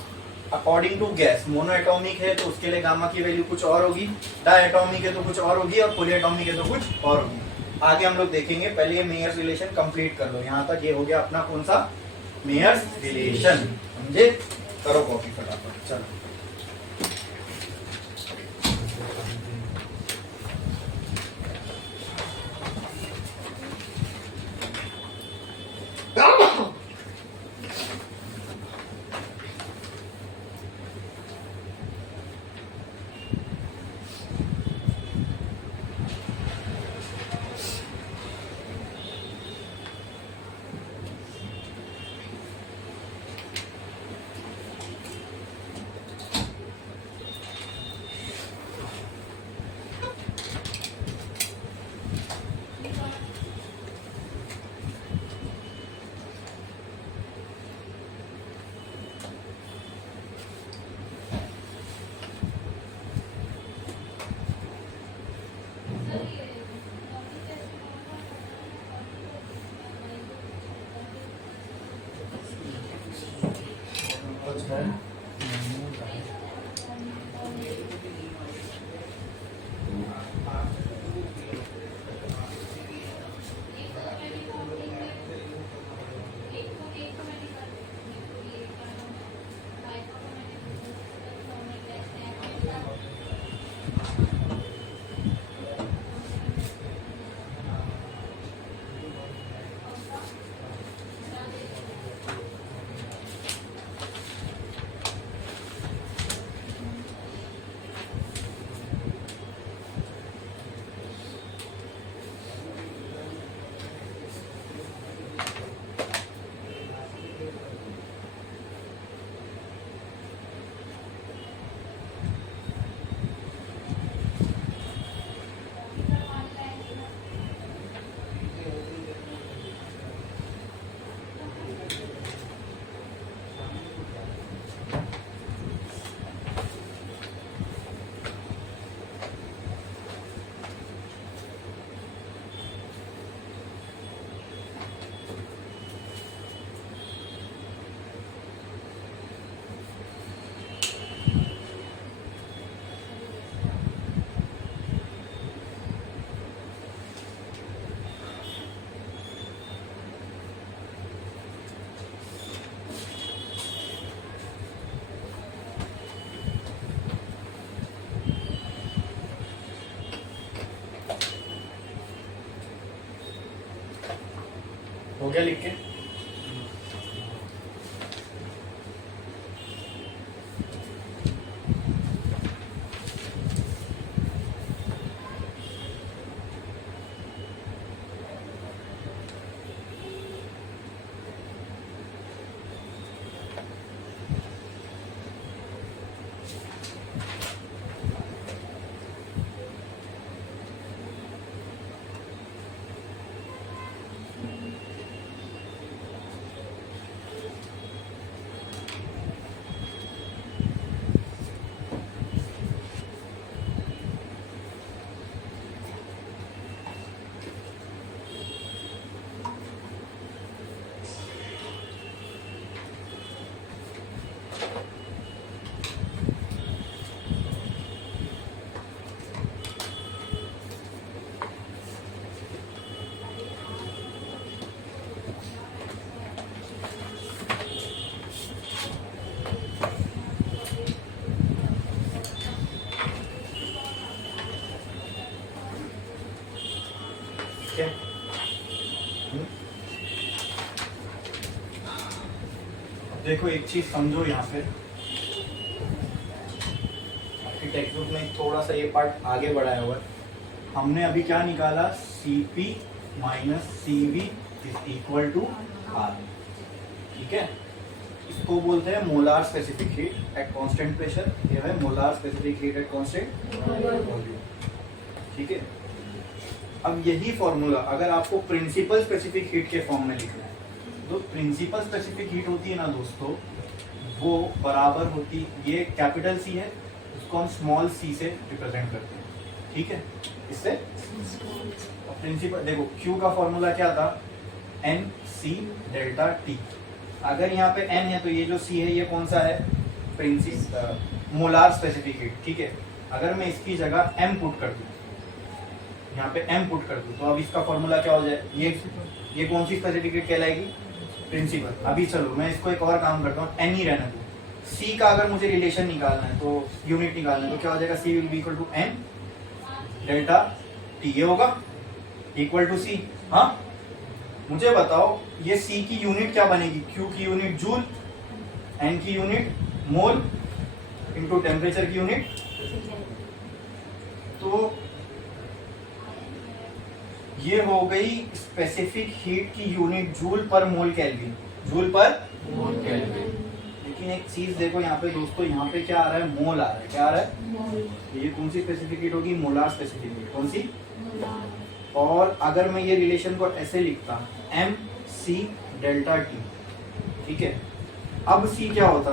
According to gas. Mono atomic है तो उसके लिए गामा की वैल्यू कुछ और होगी, डायटॉमिक है तो कुछ और होगी, और पॉलीएटॉमिक है तो कुछ और होगी। आगे हम लोग देखेंगे, पहले ये मेयर्स रिलेशन कंप्लीट कर लो। यहाँ तक ये हो गया अपना कौन सा? Mayer's relation. समझे? करो कॉपी फटाफट, चलो। हो गया लिख के? देखो एक चीज समझो यहाँ पे, आपकी टेक्स्ट बुक में थोड़ा सा ये पार्ट आगे बढ़ाया हुआ है। हमने अभी क्या निकाला, Cp minus Cv is equal to R, ठीक है। इसको बोलते हैं molar specific heat at constant pressure, ये है molar specific heat at constant volume, ठीक है। अब यही फॉर्मूला अगर आपको प्रिंसिपल स्पेसिफिक हीट के फॉर्म में लिखना है, तो प्रिंसिपल स्पेसिफिक हीट होती है ना दोस्तों, वो बराबर होती, ये कैपिटल सी है, उसको हम स्मॉल सी से रिप्रेजेंट करते हैं, ठीक है। इससे प्रिंसिपल देखो Q का फॉर्मूला क्या था, N C डेल्टा T। अगर यहाँ पे N है तो ये जो C है ये कौन सा है, मोलार स्पेसिफिक हीट, ठीक है। अगर मैं इसकी जगह M पुट कर दूं, यहाँ पे M पुट कर दूं, तो अब इसका फॉर्मूला क्या हो जाए, ये कौन सी स्पेसिफिक हीट कहलाएगी, प्रिंसिपल। अभी चलो मैं इसको एक और काम करता हूँ, N ही रहने दूं। C का अगर मुझे रिलेशन निकालना है, तो यूनिट निकालना है, तो क्या हो जाएगा, C will be equal to N delta T, ये होगा इक्वल टू C। हाँ, मुझे बताओ ये C की यूनिट क्या बनेगी, Q की यूनिट जूल, N की यूनिट मोल, इनटू टेम्परेचर की यूनिट। तो ये हो गई स्पेसिफिक हीट की यूनिट जूल पर मोल केल्विन, जूल पर मोल केल्विन। लेकिन एक चीज देखो यहाँ पे दोस्तों, यहाँ पे क्या आ रहा है, मोल आ रहा है, क्या आ रहा है, ये कौन सी स्पेसिफिक हीट होगी, मोलार स्पेसिफिक हीट, कौन सी। और अगर मैं ये रिलेशन को ऐसे लिखता, एम सी डेल्टा टी, ठीक है। अब सी क्या होता,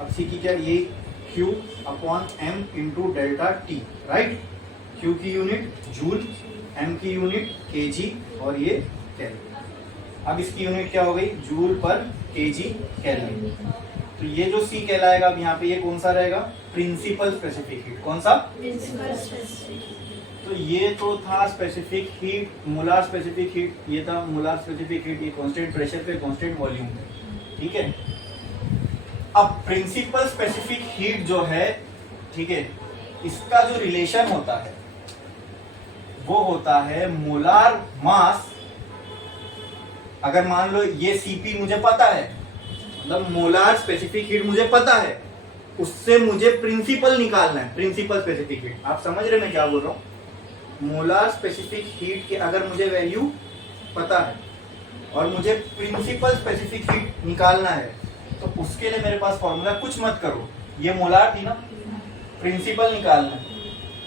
अब सी की क्या, ये Q upon M into delta T, right. Q की यूनिट जूल, M की यूनिट kg और ये केल्विन। अब इसकी यूनिट क्या हो गई, जूल पर kg केल्विन। तो ये जो C कहलाएगा, अब यहाँ पे ये कौन सा रहेगा, प्रिंसिपल स्पेसिफिक हीट, कौन सा, प्रिंसिपल स्पेसिफिक। तो ये तो था specific heat, molar specific heat, ये था मोलार स्पेसिफिक हीट, ये कांस्टेंट प्रेशर पे कांस्टेंट वॉल्यूम पे, ठीक है। अब प्रिंसिपल स्पेसिफिक हीट जो है, ठीक है, इसका जो रिलेशन होता है वो होता है मोलार मास। अगर मान लो ये Cp मुझे पता है, मतलब मोलार स्पेसिफिक हीट मुझे पता है, उससे मुझे प्रिंसिपल निकालना है, प्रिंसिपल स्पेसिफिक हीट। आप समझ रहे मैं क्या बोल रहा हूं, मोलार स्पेसिफिक हीट के अगर मुझे वैल्यू पता है और मुझे प्रिंसिपल स्पेसिफिक हीट निकालना है, तो उसके लिए मेरे पास फॉर्मूला, कुछ मत करो, ये मोलार थी ना, प्रिंसिपल निकालना है।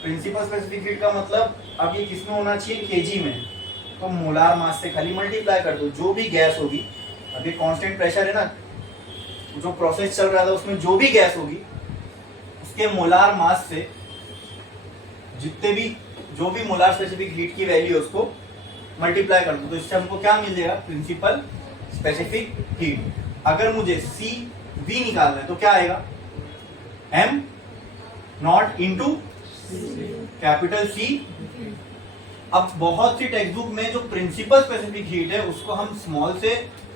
प्रिंसिपल स्पेसिफिक हीट का मतलब अब ये किसमें होना चाहिए, kg में, तो मोलार मास से खाली मल्टीप्लाई कर दो, जो भी गैस होगी, अभी कांस्टेंट प्रेशर है ना, जो प्रोसेस चल रहा था उसमें जो भी गैस होगी उसके मोलार मास से जितने भी, जो भी मोलार स्पेसिफिक हीट की वैल्यू है उसको मल्टीप्लाई कर दो, तो इससे हमको क्या मिल जाएगा, प्रिंसिपल स्पेसिफिक हीट। अगर मुझे CV निकालना है तो क्या आएगा, M not into capital C। अब बहुत सी टेक्स्ट बुक में जो प्रिंसिपल स्पेसिफिक हीट है उसको हम स्मॉल से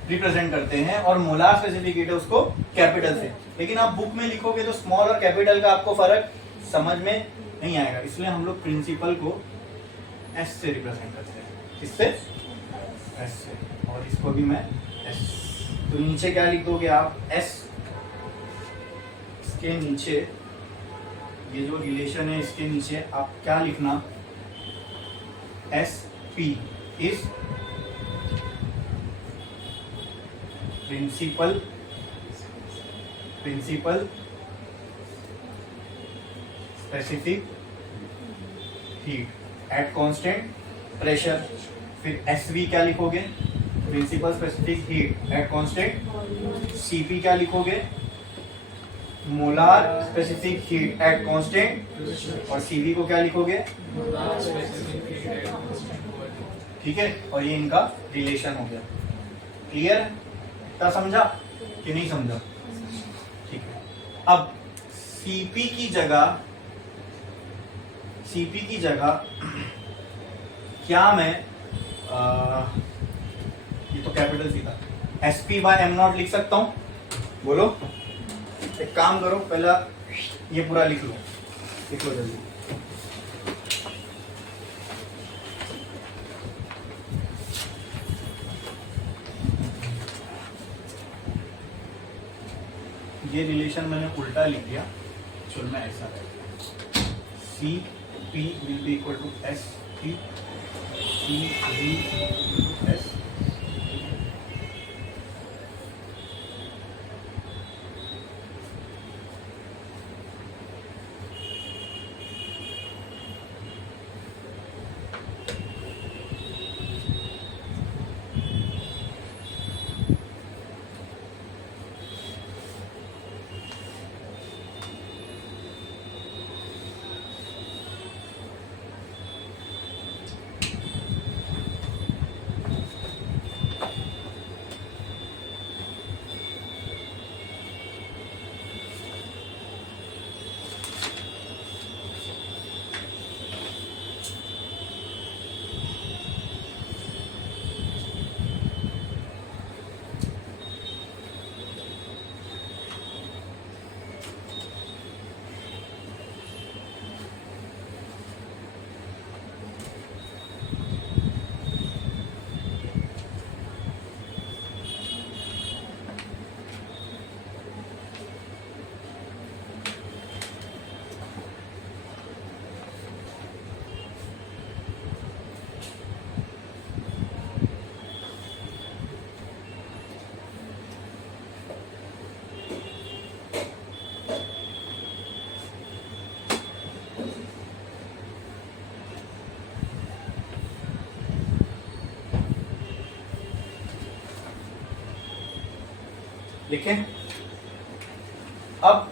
रिप्रेजेंट करते हैं और मोलार स्पेसिफिक हीट है उसको कैपिटल से, लेकिन आप बुक में लिखोगे तो स्मॉल और कैपिटल का आपको फर्क समझ में नहीं आएगा, इसलिए हम लोग प्रिंसिपल को S से रिप्रेजेंट करते हैं, किससे, S से, और इसको भी मैं S। तो नीचे क्या लिख दोगे आप, S, इसके नीचे ये जो रिलेशन है इसके नीचे आप क्या लिखना, SP is principal specific heat at constant pressure. फिर SV क्या लिखोगे, principal specific heat at constant. CP क्या लिखोगे, molar specific heat at constant, और CV को क्या लिखोगे, ठीक है। और ये इनका रिलेशन हो गया, क्लियर है, क्या समझा कि नहीं समझा, ठीक है। अब CP की जगह क्या मैं ये तो कैपिटल सी था, SP बाय M नॉट लिख सकता हूं, बोलो। एक काम करो, पहला ये पूरा लिख लो जल्दी। ये रिलेशन मैंने उल्टा लिख दिया, चलो मैं ऐसा कर C P will be equal to S P C V S. लिखें। अब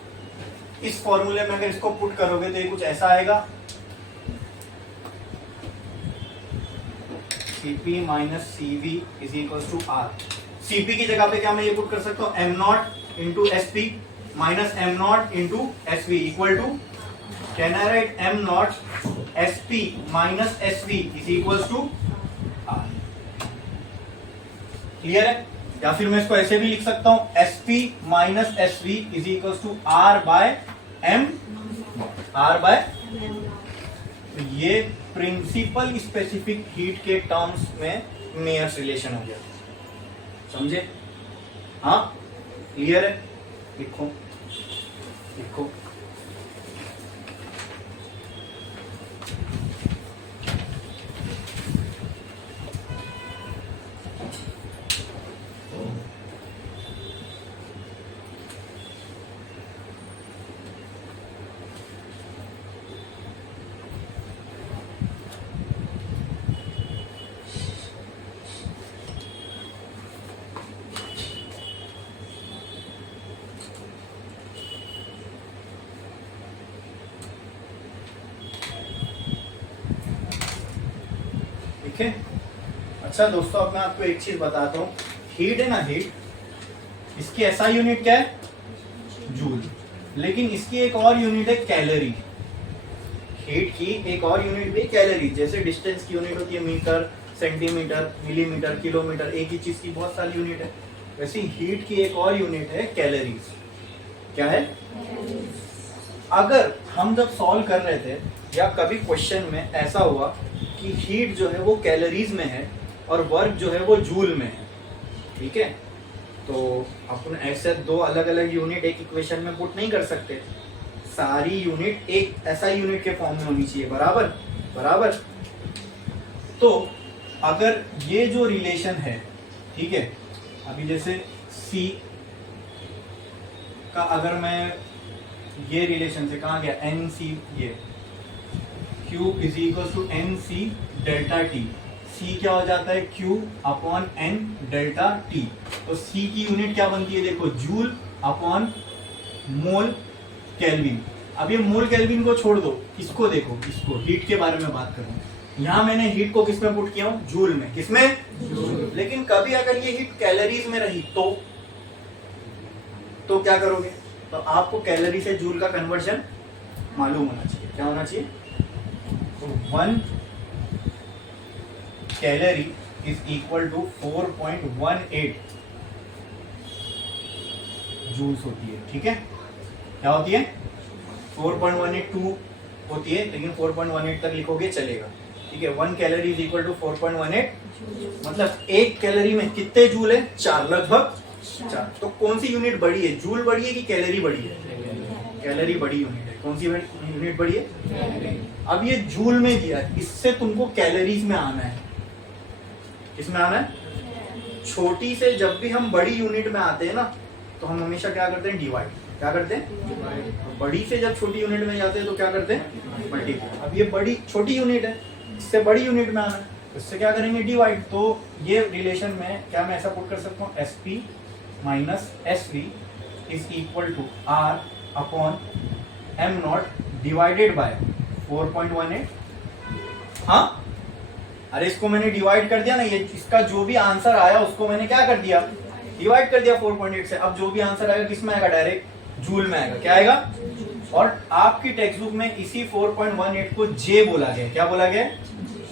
इस फॉर्मूले में अगर इसको पुट करोगे तो ये कुछ ऐसा आएगा, Cp minus Cv is equal to R। Cp की जगह पे क्या मैं ये पुट कर सकता हूँ, m not into Sp minus m not into Sv equal to, can I write m not Sp minus Sv is equal to R। Clear है? या फिर मैं इसको ऐसे भी लिख सकता हूं, Sp minus Sv is equal to R by M, R by. ये प्रिंसिपल स्पेसिफिक हीट के टर्म्स में मेयर्स रिलेशन हो गया, समझे? हाँ, क्लियर है? लिखो लिखो। ठीक है। अच्छा दोस्तों, अब मैं आपको एक चीज बताता हूँ, हीट है ना, हीट, इसकी ऐसा यूनिट क्या है, जूल, लेकिन इसकी एक और यूनिट है कैलोरी। हीट की एक और यूनिट भी कैलोरी, जैसे डिस्टेंस की यूनिट होती है मीटर, सेंटीमीटर, मिलीमीटर, किलोमीटर, एक ही चीज की बहुत सारी यूनिट है, वैसे हीट की एक और यूनिट है कैलोरीज। क्या है? अगर हम जब सॉल्व कर रहे थे या कभी क्वेश्चन में ऐसा हुआ कि हीट जो है वो कैलोरीज में है और वर्क जो है वो जूल में है, ठीक है, तो अपन ऐसे दो अलग अलग यूनिट एक इक्वेशन में पुट नहीं कर सकते, सारी यूनिट एक ऐसा यूनिट के फॉर्म में होनी चाहिए, बराबर बराबर। तो अगर ये जो रिलेशन है, ठीक है, अभी जैसे C का अगर मैं ये रिलेशन से कहा गया NC, ये Q is equal to NC delta T, C क्या हो जाता है, Q upon N delta T। तो C की यूनिट क्या बनती है, देखो, जूल अपॉन मोल केल्विन। अब ये मोल केल्विन को छोड़ दो, इसको देखो, इसको हीट के बारे में बात कर रहा हूं। यहाँ मैंने हीट को किस में पुट किया हूं, जूल में। किसमें? जूल। लेकिन कभी अगर ये हीट कैलोरीज में रही तो क्या करोगे? तो आपको कैलोरी से जूल का कन्वर्जन मालूम होना चाहिए। क्या होना चाहिए? तो 1 calorie is equal to 4.18 joules होती है, ठीक है। क्या होती है? 4.182 होती है, लेकिन 4.18 तक लिखोगे चलेगा, ठीक है। 1 कैलोरी इज इक्वल टू 4.18, मतलब 1 कैलोरी में कितने जूल है? 4, लगभग 4। तो कौन सी यूनिट बड़ी है, जूल बड़ी है कि कैलोरी बड़ी है? कैलोरी बड़ी यूनिट है। कौन सी यूनिट बड़ी है? अब ये जूल में दिया है, इससे तुमको कैलोरीज में आना है। किसमें आना है? छोटी से जब भी हम बड़ी यूनिट में आते हैं ना, तो हम हमेशा क्या करते हैं? डिवाइड। क्या करते हैं? बड़ी से जब छोटी यूनिट में जाते हैं तो क्या करते हैं? मल्टीप्लाई। अब ये बड़ी छोटी यूनिट है, इससे बड़ी यूनिट में आना है, इससे क्या करेंगे? डिवाइड। तो ये रिलेशन में क्या मैं ऐसा पुट कर सकता हूँ? SP minus SV is equal to R upon M0 divided by 4.18। हाँ, अरे इसको मैंने डिवाइड कर दिया ना, ये इसका जो भी आंसर आया उसको मैंने क्या कर दिया? डिवाइड कर दिया 4.8 से। अब जो भी आंसर आएगा किस में आएगा? डायरेक्ट जूल में आएगा। क्या आएगा? और आपकी टेक्स्ट बुक में इसी 4.18 को जे बोला गया। क्या बोला गया?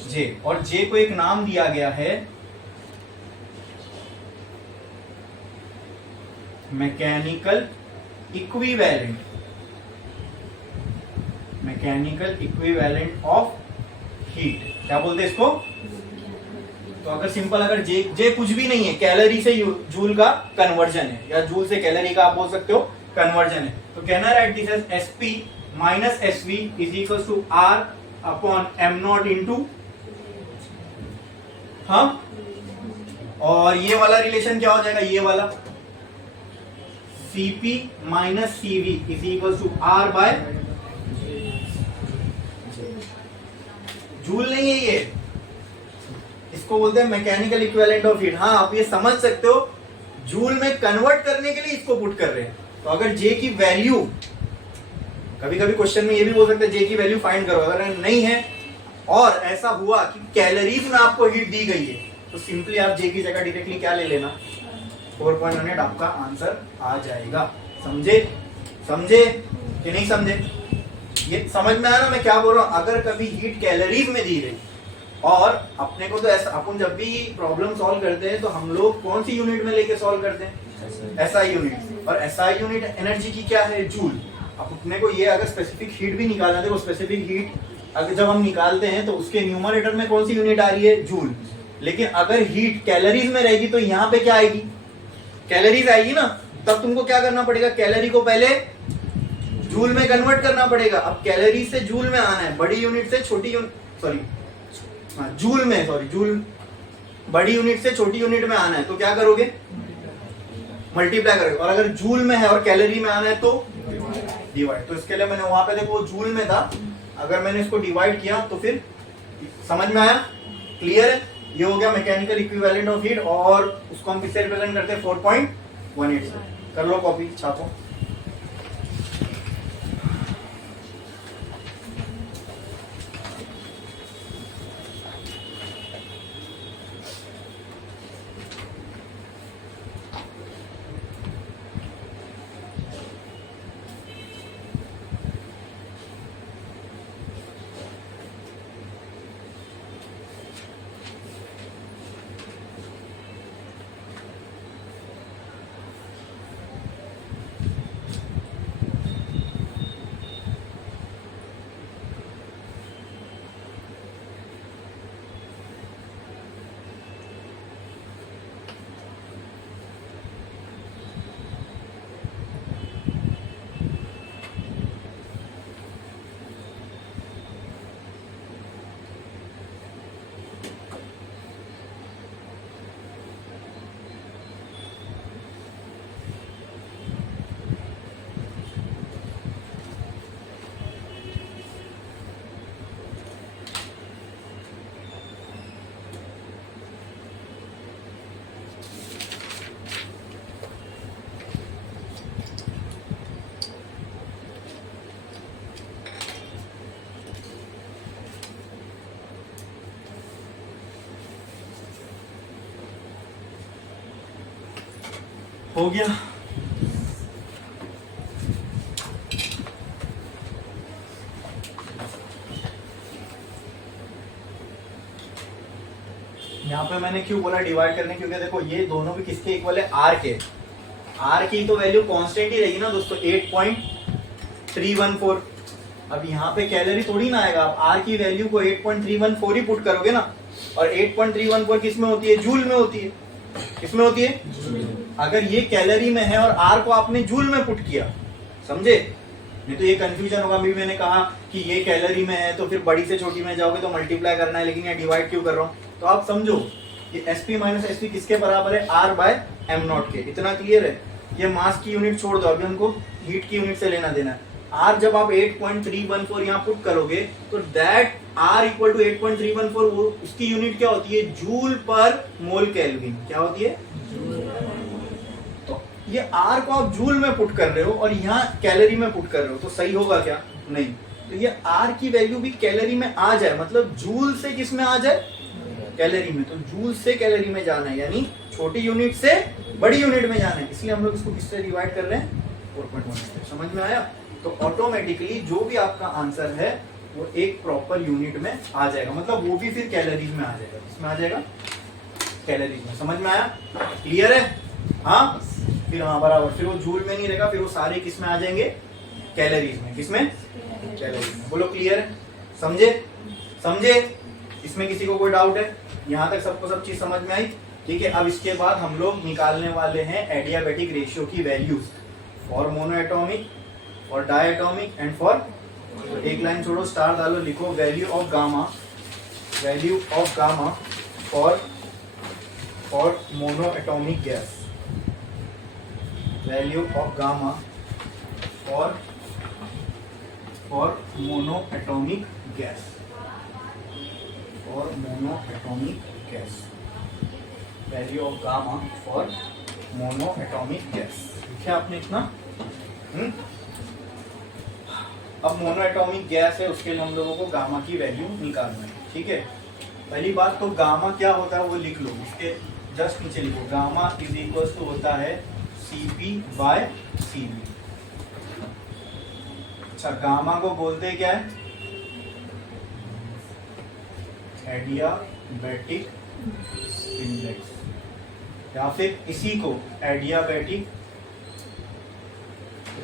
जे। और जे को एक नाम दिया गया है mechanical equivalent. Mechanical equivalent of heat. क्या बोलते हैं इसको? तो अगर सिंपल, अगर जे कुछ भी नहीं है, कैलोरी से जूल का कन्वर्जन है, या जूल से कैलोरी का आप बोल सकते हो कन्वर्जन है। तो कहना right this as SP minus SV is equal to R upon M0 into, हाँ, और ये वाला रिलेशन क्या हो जाएगा? ये वाला CP minus CV is equal to R by joule नहीं है ये, इसको बोलते हैं मैकेनिकल इक्विवेलेंट ऑफ हीट। हाँ, आप ये समझ सकते हो, जूल में कन्वर्ट करने के लिए इसको पुट कर रहे हैं। तो अगर जे की वैल्यू, कभी कभी क्वेश्चन में ये भी बोल सकते हैं जे की वैल्यू फाइंड करो, अगर नहीं है और ऐसा हुआ कि कैलोरीज में आपको हीट दी गई है, तो सिंपली आप जे की जगह डायरेक्टली क्या ले लेना? 4.18 आपका आंसर आ जाएगा। समझे? समझे कि नहीं समझे? ये समझ में आया ना मैं क्या बोल रहा हूं? अगर कभी हीट कैलोरीज में दी गई, और अपने को तो ऐसा, अपन जब भी प्रॉब्लम सॉल्व करते हैं तो हम लोग कौन सी यूनिट में लेके सॉल्व करते हैं? SI unit. और SI यूनिट एनर्जी की क्या है? जूल। अब अपने को ये अगर स्पेसिफिक हीट भी निकालना है, वो स्पेसिफिक हीट अगर जब हम निकालते हैं तो उसके न्यूमरेटर में कौन सी यूनिट आ रही है? जूल। लेकिन अगर हीट कैलोरीज में रहेगी तो यहाँ पे क्या आएगी? कैलोरीज आएगी ना। तब तुमको क्या करना पड़ेगा? कैलोरी को पहले जूल में कन्वर्ट करना पड़ेगा। अब कैलोरी से जूल में आना है, बड़ी यूनिट से छोटी यूनिट, सॉरी जूल में, सॉरी जूल, बड़ी यूनिट से छोटी यूनिट में आना है, तो क्या करोगे? मल्टीप्लाई करोगे। और अगर जूल में है और कैलोरी में आना है तो डिवाइड। तो इसके लिए मैंने वहां पे देखो जूल में था, अगर मैंने इसको डिवाइड किया तो फिर समझ में आया? क्लियर है? ये हो गया मैकेनिकल इक्विवेलेंट ऑफ हीट, और उसको हम किससे रिप्रेजेंट करते हैं? 4.18 से। कर लो कॉपी, छापो। हो गया। यहाँ पे मैंने क्यों बोला डिवाइड करने, क्योंकि देखो ये दोनों भी किसके इक्वल है? आर के। आर की तो वैल्यू कांस्टेंट ही रहेगी ना दोस्तों, 8.314। अब यहाँ पे कैलोरी थोड़ी ना आएगा, आप आर की वैल्यू को 8.314 ही पुट करोगे ना, और 8.314 किस में होती है? जूल में होती है। किसमें होती है? अगर ये कैलोरी में है और आर को आपने जूल में पुट किया, समझे? नहीं तो ये कंफ्यूजन होगा। अभी मैंने कहा कि ये कैलोरी में है तो फिर बड़ी से छोटी में जाओगे तो मल्टीप्लाई करना है, लेकिन ये डिवाइड क्यों कर रहा हूँ? तो आप समझो ये SP माइनस SP किसके बराबर है? R बाय एम नॉट के। इतना क्लियर है? ये मास की यूनिट छोड़ दो, अभी हमको हीट की यूनिट से लेना देना है। R जब आप 8.314 यहाँ पुट करोगे तो दैट R इक्वल टू 8.314, वो उसकी यूनिट क्या होती है? जूल पर मोल केल्विन। क्या होती है? तो ये R को आप जूल में पुट कर रहे हो और यहाँ कैलोरी में पुट कर रहे हो, तो सही होगा क्या? नहीं। तो ये R की वैल्यू भी कैलोरी में आ जाए, मतलब जूल से किस में आ जाए? कैलोरी में। तो जूल से कैलोरी में जाना है, यानी छोटी यूनिट से बड़ी यूनिट में जाना है, इसलिए हम लोग इसको किससे डिवाइड कर रहे हैं? 4.1। समझ में आया? तो ऑटोमेटिकली जो भी आपका आंसर है वो एक प्रॉपर यूनिट में आ जाएगा, मतलब वो भी फिर कैलोरीज में आ जाएगा। किसमें आ जाएगा? कैलोरीज में। समझ में आया? क्लियर है? हाँ, फिर हाँ बराबर, फिर वो जूल में नहीं रहेगा, फिर वो सारे किस में आ जाएंगे? कैलोरीज में। किसमें? कैलोरीज में। बोलो क्लियर है? समझे? समझे? इसमें किसी को कोई डाउट है? यहाँ तक सबको सब चीज समझ में आई? ठीक है। अब इसके बाद हम लोग निकालने वाले हैं एडियाबेटिक रेशियो की values for monoatomic, for diatomic and for, एक लाइन छोड़ो, स्टार डालो, लिखो value of gamma for monoatomic gas, value of gamma for monoatomic gas, for monoatomic gas, value of gamma for monoatomic gas. लिखा आपने इतना? अब monoatomic gas है, उसके लिए हम लोगों को गामा की वैल्यू निकालना है। ठीक है। पहली बात तो गामा क्या होता है वो लिख लो, उसके जस्ट नीचे लिखो गामा इज इक्वल टू होता है Cp बाय Cv। अच्छा, गामा को बोलते हैं क्या है? एडियाबेटिक इंडेक्स, या फिर इसी को एडियाबेटिक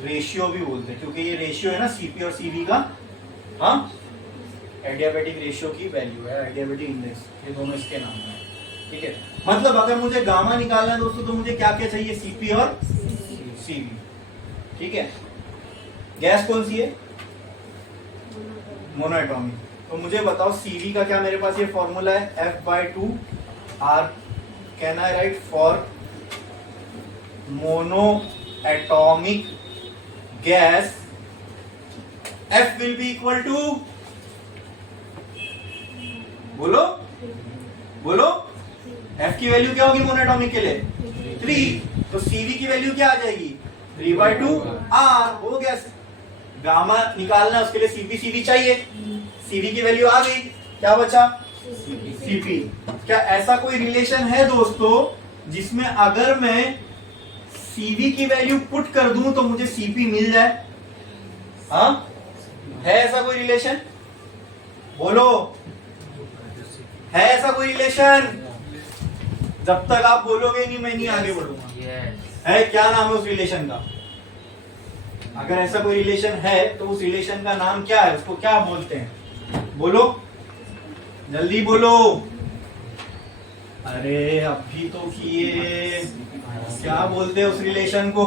रेशियो भी बोलते हैं, क्योंकि ये रेशियो है ना Cp और Cv का। हाँ, एडियाबेटिक रेशियो की वैल्यू है, एडियाबेटिक इंडेक्स, ये दोनों इसके नाम है। ठीक है। मतलब अगर मुझे गामा निकालना है दोस्तों तो मुझे क्या क्या चाहिए? Cp और Cv। ठीक है। गैस कौन सी है? मोनोएटॉमिक। तो मुझे बताओ Cv का क्या मेरे पास ये फॉर्मूला है? F/2 R। Can I write for monoatomic gas F will be equal to, बोलो बोलो, F की वैल्यू क्या होगी मोनोएटॉमिक के लिए? 3। तो Cv की वैल्यू क्या आ जाएगी? 3/2 R। हो गया। गामा निकालना है, उसके लिए Cp Cv चाहिए। Cv की वैल्यू आ गई, क्या बचा? Cp। क्या ऐसा कोई रिलेशन है दोस्तों जिसमें अगर मैं Cv की वैल्यू पुट कर दूं तो मुझे Cp मिल जाए? हाँ, है ऐसा कोई रिलेशन? बोलो, है ऐसा कोई रिलेशन? जब तक आप बोलोगे नहीं मैं नहीं आगे बढ़ूंगा। है? क्या नाम है उस रिलेशन का? अगर ऐसा कोई रिलेशन है तो उस रिलेशन का नाम क्या है? उसको क्या बोलते हैं? बोलो, जल्दी बोलो। अरे अभी तो किए। क्या बोलते हैं उस रिलेशन को?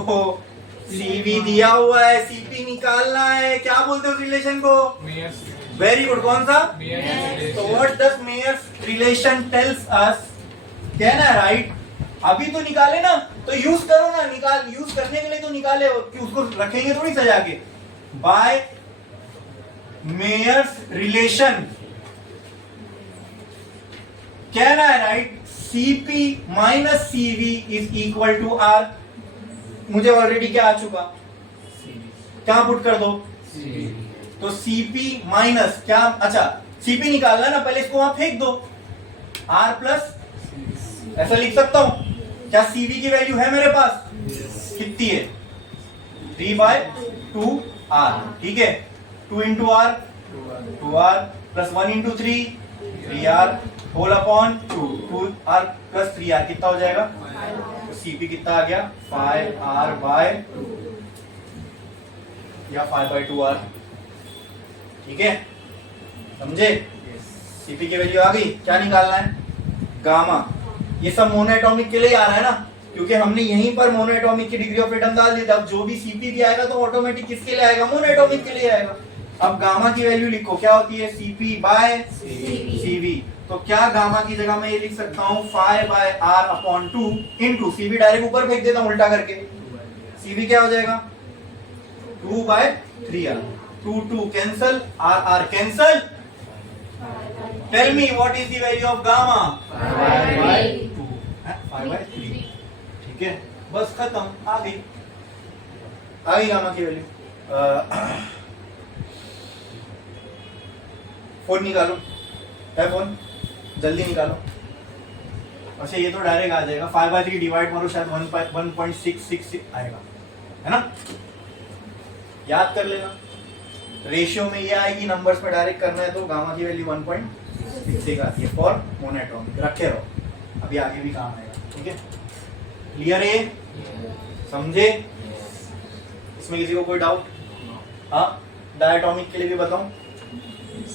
Cv दिया हुआ है, Cp निकालना है, क्या बोलते हैं उस रिलेशन को? Very good. कौन सा? तो what does Mayer's relation tells us? Can I write? अभी तो निकाले ना, तो यूज करो ना। निकाल, यूज करने के लिए तो निकाले, कि उसको रखेंगे थोड़ी सजा के। By Mayer's relation can I write Cp minus Cv is equal to R। मुझे ऑलरेडी क्या आ चुका? क्या पुट कर दो? तो Cp माइनस क्या? अच्छा, Cp निकालना ना, पहले इसको वहां फेंक दो। R प्लस, ऐसा लिख सकता हूं क्या? Cv की वैल्यू है मेरे पास? कितनी है? 3/2 R। ठीक है। 2 into R 2R plus 1 into 3 3R whole upon 2R plus 3R कितना हो जाएगा? तो Cp कितना आ गया? 5R/2 या 5/2R। ठीक है, समझे? Cp की वैल्यू आ गई। क्या निकालना है? गामा। ये सब मोनोएटॉमिक के लिए आ रहा है ना, क्योंकि हमने यहीं पर मोनोएटॉमिक की डिग्री ऑफ फ्रीडम डाल दी थी। अब जो भी सीपी भी आएगा तो ऑटोमेटिक किसके लिए आएगा, मोनोएटॉमिक के लिए आएगा। अब गामा की वैल्यू लिखो, क्या होती है, सीपी बाय सीवी। तो क्या गामा की जगह मैं ये लिख सकता हूँ 5 by R upon 2 into CV, direct ऊपर फेंक देता हूँ उल्टा करके। सीवी क्या हो जाएगा 2 by 3r, 2 cancel, r cancel. Tell me what is the value of gamma, 5 by 2, 5 by 3। ठीक है, बस खत्म, आ गई गामा की वैल्यू। फोन निकालो, है फोन, जल्दी निकालो। अच्छा ये तो डायरेक्ट आ जाएगा, 5 बाय 3 डिवाइड करो, शायद 1.666 आएगा, है ना, याद कर लेना। रेशियो में ये आएगी, नंबर्स में डायरेक्ट करना है तो गामा की वैल्यू 1.66 आती है फॉर मोनोएटॉमिक। रखे रहो, अभी आगे भी काम आएगा। ठीक है, क्लियर है, समझे? इसमें किसी को कोई डाउट? हाँ, डायटोमिक के लिए भी बताऊं,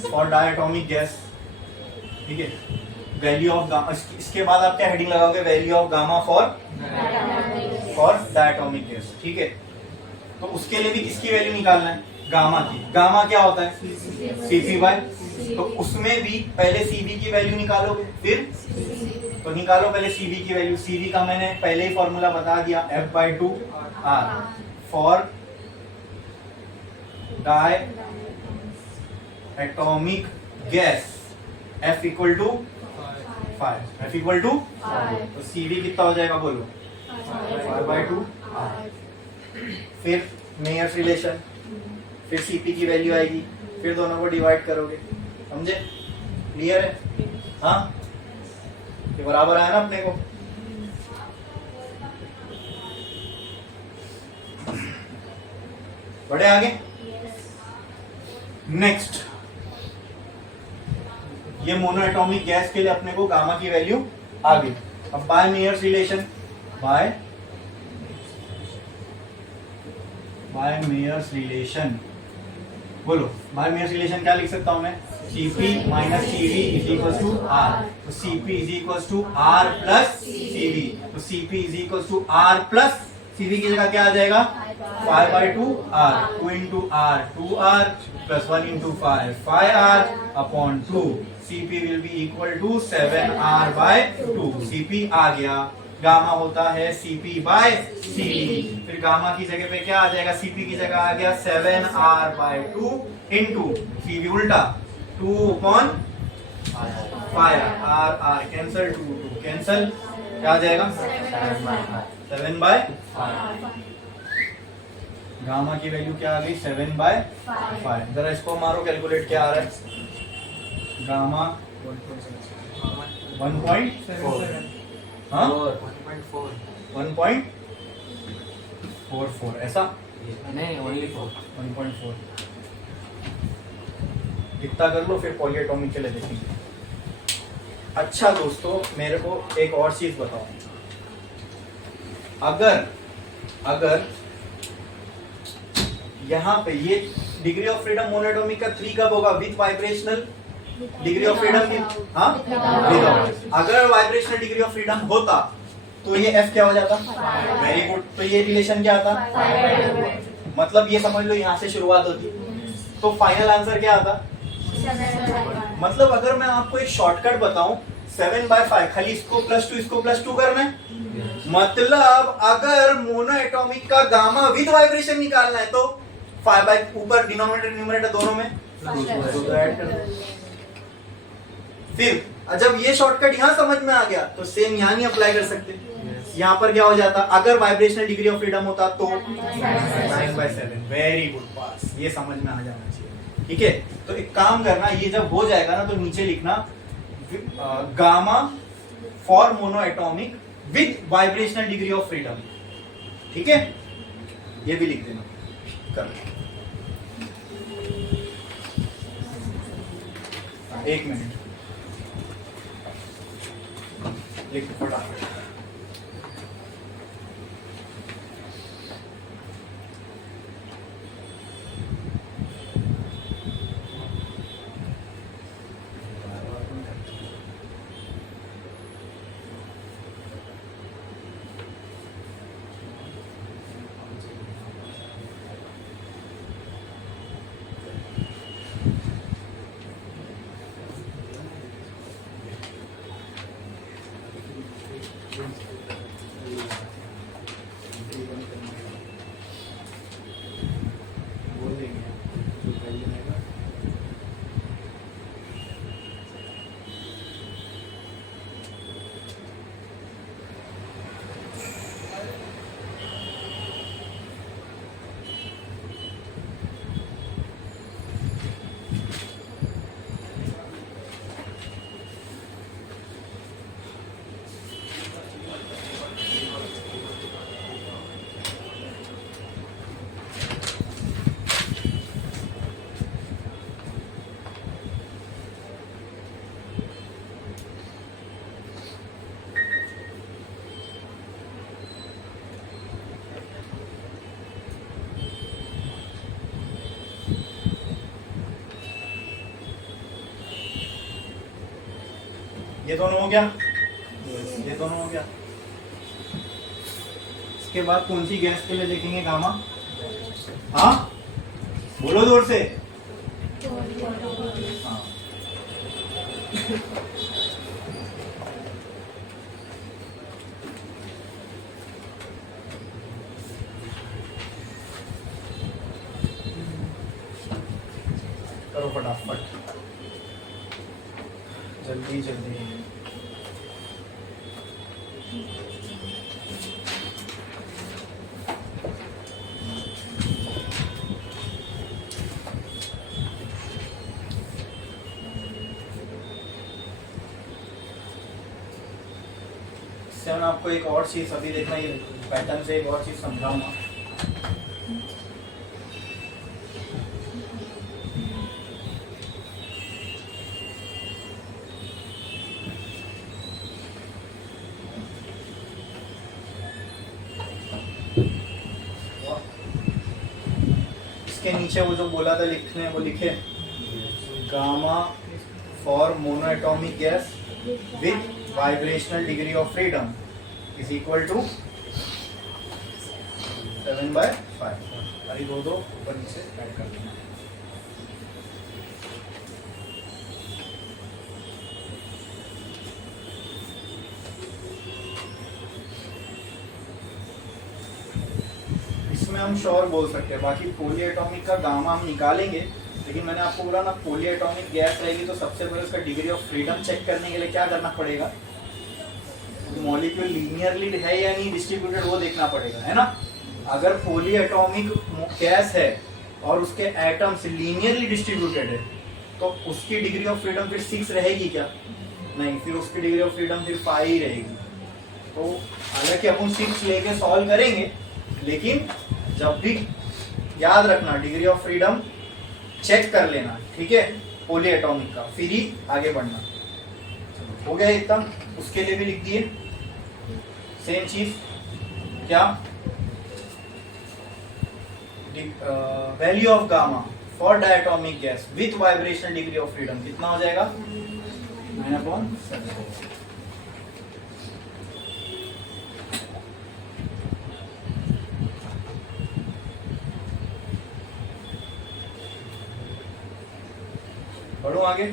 फॉर डायटोमिक गैस। ठीक है, वैल्यू ऑफ गामा, इसके बाद आप क्या हेडिंग लगाओगे, value of gamma for diatomic gas. ठीक है, तो उसके लिए भी किसकी वैल्यू निकालना है, गामा की। गामा क्या होता है, सीपी बाय, तो उसमें भी पहले सीबी की वैल्यू निकालोगे, फिर तो निकालो पहले सीबी की वैल्यू। सीबी का मैंने पहले ही फॉर्मूला बता दिया, F/2 R for diatomic gas, F equal to 5, F equal to, तो सीबी कितना हो जाएगा बोलो, 5/2 R। फिर मेयर्स रिलेशन, फिर सीपी की वैल्यू आएगी, फिर दोनों को डिवाइड करोगे। समझे, क्लियर है? हाँ, ये बराबर आया ना अपने को। बढ़े आगे, नेक्स्ट, ये मोनोएटॉमिक गैस के लिए अपने को गामा की वैल्यू आ गई। अब by Mayer's relation, by Mayer's relation, बोलो बाय मेयर्स रिलेशन क्या लिख सकता हूं मैं, Cp minus Cv is equal to R। तो Cp is equal to R plus Cv, तो Cp is equal to R plus Cv की जगह क्या आ जाएगा, 5/2 R, 2 into R 2R plus 1 into 5 5R upon 2। Cp will be equal to 7R by 2। Cp आ गया, gamma होता है Cp bye Cv। फिर गामा की जगह पे क्या आ जाएगा, Cp की जगह आ गया 7R बाय 2 इंटू Cv उल्टा 2 upon 5R, R cancel, 2 cancel, क्या आ जाएगा 7 बाय 5। गामा की वैल्यू क्या आ गई, 7 बाय 5। जरा इसको मारो कैलकुलेट, क्या आ रहा है, गामा 1.4, हाँ 1.44, ऐसा नहीं, ओनली 1.4 इतना कर लो, फिर पॉलीएटॉमिक के लिए देखेंगे। अच्छा दोस्तों, मेरे को एक और चीज बताओ, अगर यहाँ पे ये डिग्री ऑफ फ्रीडम मोनोएटॉमिक का 3 कब होगा, with vibrational degree of freedom की, हाँ विदाउट। अगर वाइब्रेशनल डिग्री ऑफ फ्रीडम होता तो ये F क्या हो जाता, वेरी गुड। तो ये रिलेशन क्या आता, मतलब ये समझ लो यहाँ से शुरुआत होती, तो फाइनल आंसर क्या आता। मतलब अगर मैं आपको एक शॉर्टकट बताऊं, 7/5, खाली इसको प्लस 2 इसको प्लस 2 करना है। मतलब अगर मोनोएटॉमिक का गामा विद वाइब्रेशन निकालना है तो 5 ऊपर डिनोमिनेटर न्यूमरेटर दोनों में ऐड कर दो। फिर जब ये शॉर्टकट यहाँ समझ में आ गया तो सेम यहाँ नहीं अप्लाई कर सकते। यहाँ पर क्या हो जाता, अगर वाइब्रेशनल डिग्री ऑफ फ्रीडम होता तो 9/7। वेरी गुड, पास, ये समझ में आ जाना चाहिए। ठीक है, तो एक काम करना, ये जब हो जाएगा ना तो नीचे लिखना gamma for monoatomic with vibrational degree of freedom. ठीक है, ये भी लिख देना, कर 1 मिनट लिख फटाफट। ये दोनों हो गया, ये दोनों हो गया। इसके बाद कौन सी गैस के लिए देखेंगे गामा? हाँ बोलो जोर से। हाँ करो फटाफट, जल्दी जल्दी। इससे मैं आपको एक और चीज अभी देखना, ये पैटर्न से एक और चीज समझाऊंगा। इसके नीचे वो जो बोला था लिखने, वो लिखे, gamma for monoatomic gas with vibrational degree of freedom is equal to 7/5। अरे दो ऊपर नीचे ऐड कर देना। इसमें हम श्योर बोल सकते हैं, बाकी पोली एटॉमिक का गामा हम निकालेंगे, लेकिन मैंने आपको बोला ना पोली एटॉमिक गैस रहेगी तो सबसे पहले उसका डिग्री ऑफ फ्रीडम चेक करने के लिए क्या करना पड़ेगा, मॉलिक्यूल लीनियरली है या नहीं डिस्ट्रीब्यूटेड, वो देखना पड़ेगा, है ना। अगर पोली एटॉमिक गैस है और उसके एटम्स लीनियरली डिस्ट्रीब्यूटेड है तो उसकी डिग्री ऑफ फ्रीडम फिर 6 रहेगी क्या? नहीं, फिर उसकी डिग्री ऑफ फ्रीडम फिर 5 ही रहेगी। तो हालांकि अपन 6 लेके सॉल्व करेंगे, लेकिन जब भी याद रखना डिग्री ऑफ फ्रीडम चेक कर लेना, ठीक है, पोली एटॉमिक का, फिर ही आगे बढ़ना। हो गया इतना, उसके लिए भी लिख दिए सेम चीज। क्या? Value of gamma for diatomic gas with vibrational degree of freedom कितना हो जाएगा? 9/7। बढ़ो आगे,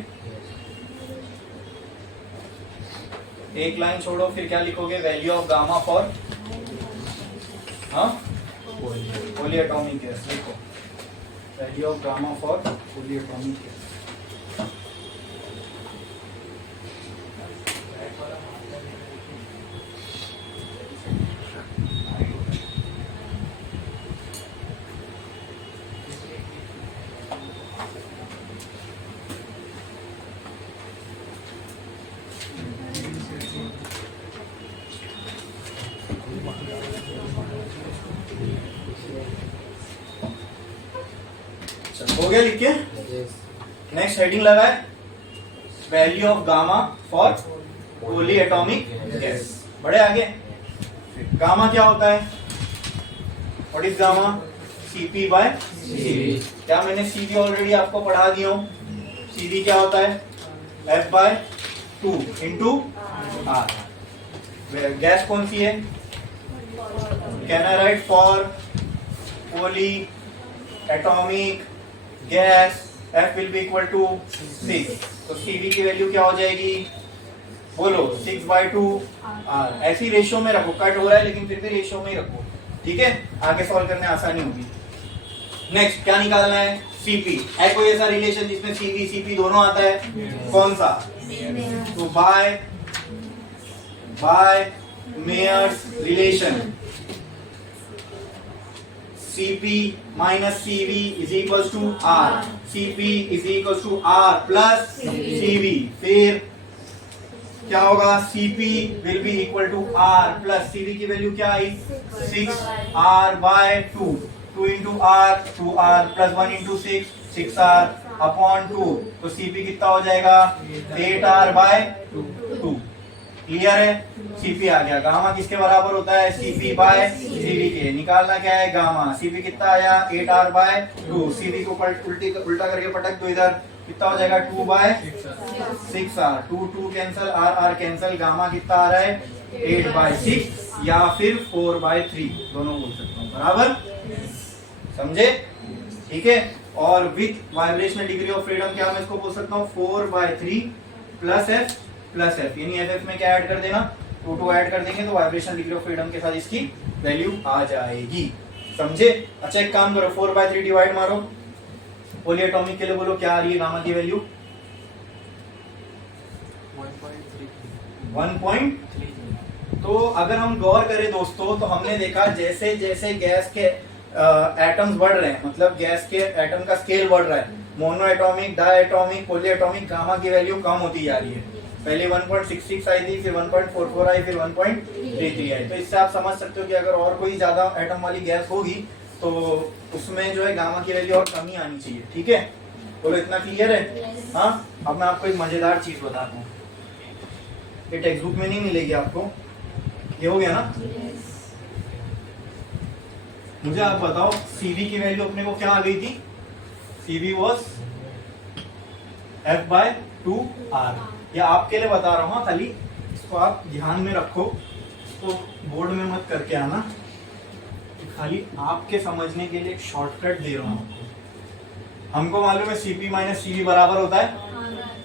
एक लाइन छोड़ो, फिर क्या लिखोगे? Value of gamma for poli atomic gas लिखो, value of gamma for poli atomic gas. हो गया लिख के? नेक्स्ट हेडिंग लगा है value of gamma for poli atomic gas. बड़े आगे, गामा क्या होता है? What is gamma? Cp/Cv। क्या मैंने Cv ऑलरेडी आपको पढ़ा दिया हूं? Cv क्या होता है? F/2 into R। गैस कौन सी है? Can I write for poli atomic gas F will be equal to 6, तो Cv की वैल्यू क्या हो जाएगी? बोलो, 6/2 R। ऐसी रेशियो में रखो, कट हो रहा है लेकिन फिर भी रेशियो में ही रखो, ठीक है, आगे सॉल्व करने आसानी होगी। नेक्स्ट क्या निकालना है? Cp। है कोई ऐसा रिलेशन जिसमें Cv Cp दोनों आता है? कौन सा? तो by Mayer's relation, Cp minus Cv is equals to R। Cp is equals to R plus Cv। फिर क्या होगा? Cp will be equal to R plus Cv की वैल्यू क्या आई? 6R/2। 2 into R, 2R plus 1 into 6, 6R upon 2। तो Cp कितना हो जाएगा? 8R/2। Clear है? Cp आ गया। गामा किसके बराबर होता है? Cp/Cv के। निकालना क्या है? गामा। Cp कितना आया? 8R/2। Cv को उल्टा करके पटक दो इधर, कितना हो जाएगा 2/6r, 2 cancel, r cancel, gamma कितना आ रहा है 8/6 या फिर 4/3 दोनों बोल सकता हूँ, बराबर समझे? ठीक है। और with vibrational degree of freedom क्या मैं इसको बोल सकता हूँ 4/3 प्लस एफ, यानी एफ में क्या ऐड कर देना 2 ऐड कर देंगे तो वाइब्रेशनल डिग्री ऑफ फ्रीडम के साथ इसकी वैल्यू आ जाएगी, समझे? अच्छा एक काम करो 4/3 डिवाइड मारो, पोली एटॉमिक के लिए बोलो क्या आ रही है गामा की वैल्यू 1.3। तो अगर हम गौर करें दोस्तों तो हमने देखा जैसे जैसे गैस के एटम्स बढ़ रहे हैं, मतलब गैस के एटम का स्केल बढ़ रहा है, mono atomic, di atomic, poly atomic, gamma की वैल्यू कम होती जा रही है। पहले 1.66 आई थी, फिर 1.44 आई, फिर 1.33 आई। तो इससे आप समझ सकते हो कि अगर और कोई ज्यादा एटम वाली गैस होगी तो उसमें जो है गामा की वैल्यू और कमी आनी चाहिए, ठीक है? बोलो इतना क्लियर है? हाँ। अब मैं आपको एक मजेदार चीज बताता हूँ, ये टेक्स्ट बुक में नहीं मिलेगी आपको, ये हो गया ना? मुझे आप बताओ CV की वैल्यू अपने को क्या आ गई थी? CV was F/2R। या आपके लिए बता रहा हूँ, खाली इसको आप ध्यान में रखो, इसको बोर्ड में मत करके आना, खाली आपके समझने के लिए एक शॉर्टकट दे रहा हूँ। हमको मालूम है CP माइनस CV बराबर होता है,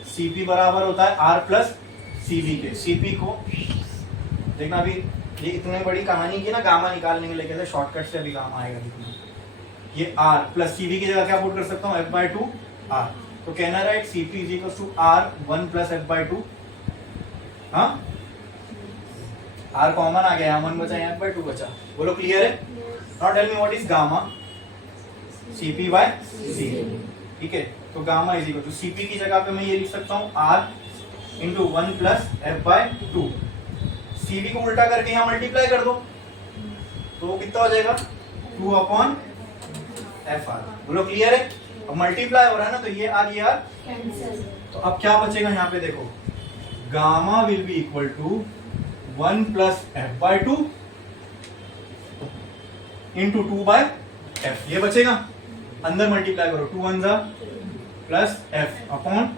CP बराबर होता है R प्लस CV के। CP को देखना, अभी ये इतनी बड़ी कहानी की ना गामा निकालने के लिए कैसे शॉर्टकट से अभी गामा आएगा दिखना। ये R प्लस CV की जगह क्या पुट कर सकता हूँ F/2R। तो कहना write CP is equal to R 1 plus F/2। हाँ, R कॉमन आ गया, यहाँ 1 बचा, यहाँ F/2 बचा। बोलो क्लियर है? Now tell me what is gamma? CP/C, ठीक है? तो gamma is equal to CP की जगह पे मैं ये लिख सकता हूँ R into 1 plus F/2। CV को उल्टा करके यहाँ मल्टीप्लाई कर दो तो कितना हो जाएगा 2/FR। बोलो क्लियर है? अब मल्टीप्लाई हो रहा है ना, तो ये R कैंसिल। तो अब क्या बचेगा यहाँ पे देखो, gamma will be equal to 1 plus F/2 into 2/F। ये बचेगा, अंदर मल्टीप्लाई करो, 2 1 प्लस F अपॉन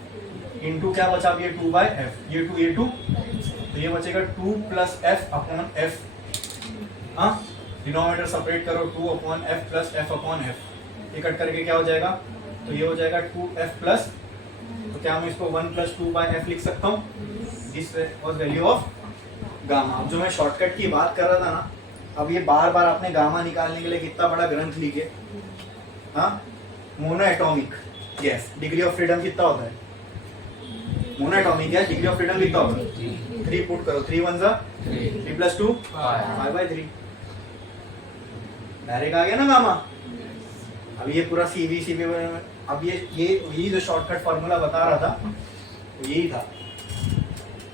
इंटू क्या बचा अब ये 2/F, ये 2 ये 2, तो ये बचेगा 2 प्लस F अपॉन F। हाँ, डिनोमिनेटर सेपरेट करो, 2 upon F plus F upon F। ये कट करके क्या हो जाएगा, तो ये हो जाएगा 2F प्लस, तो क्या मैं इसको 1 प्लस 2/F लिख सकता हूँ? This was value of gamma. अब जो मैं शॉर्टकट की बात कर रहा था ना, अब ये बार बार आपने गामा निकालने के लिए कितना बड़ा ग्रंथ लिखे। हाँ, mono atomic gas degree of freedom कितना होता है? Mono atomic gas degree of freedom कितना होता है? 3 पुट करो, 3 1 3 प्लस 2 5/3। डायरेक्ट आ गया ना गामा। अब ये पूरा CV अब ये जो शॉर्टकट फॉर्मूला बता रहा था तो यही था,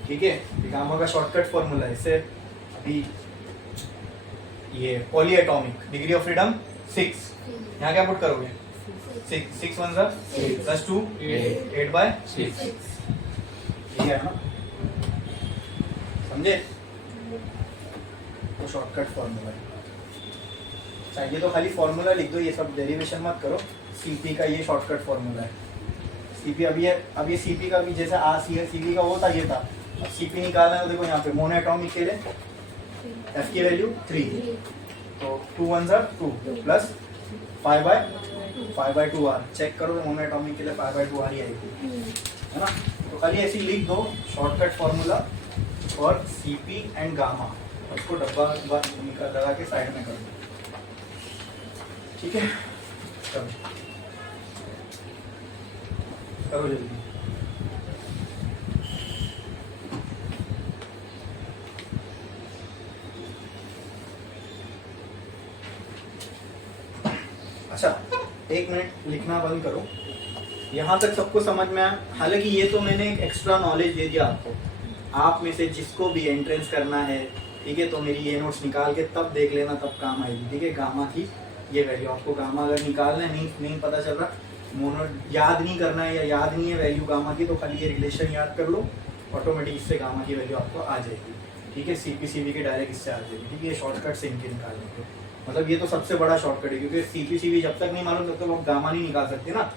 ठीक है? गामा का शॉर्टकट फॉर्मूला है। इससे अभी ये poly atomic degree of freedom 6, यहाँ क्या पुट करोगे 6 1 प्लस 2 8/6। ठीक है ना, समझे? तो शॉर्टकट फॉर्मूला है। ये तो खाली फॉर्मूला लिख दो, ये सब डेरिवेशन मत करो। CP का ये शॉर्टकट फॉर्मूला है। CP अब ये CP का भी जैसे CV का वो था, ये था। अब CP निकालना है तो देखो यहाँ पे मोनो एटॉमिक के लिए F की वैल्यू 3, तो 2 1 2 प्लस 5/2R। चेक करो तो मोनो एटॉमिक के लिए 5/2R ही आएगी, है ना? तो खाली ऐसे लिख दो शॉर्टकट फॉर्मूला और CP एंड गामा, उसको डब्बा लगा के साइड में कर दो, ठीक है? करो जल्दी। अच्छा, 1 मिनट लिखना बंद करो। यहाँ तक सबको समझ में आया? हालांकि ये तो मैंने एक एक्स्ट्रा नॉलेज दे दिया आपको। आप में से जिसको भी एंट्रेंस करना है, ठीक है, तो मेरी ये नोट्स निकाल के तब देख लेना, तब काम आएगी, ठीक है? गामा की ये वैल्यू आपको, गामा अगर निकालना है, नहीं पता चल रहा, मोनो याद नहीं करना है या याद नहीं है वैल्यू गामा की, तो खाली ये रिलेशन याद कर लो, ऑटोमेटिक इससे गामा की वैल्यू आपको आ जाएगी, ठीक है? CP CV के डायरेक्ट इससे आ जाएगी, ठीक है? ये शॉर्टकट से इनके निकालने के, मतलब ये तो सबसे बड़ा शॉर्टकट है, क्योंकि CP CV जब तक नहीं मालूम तब तक आप गामा नहीं निकाल सकते ना।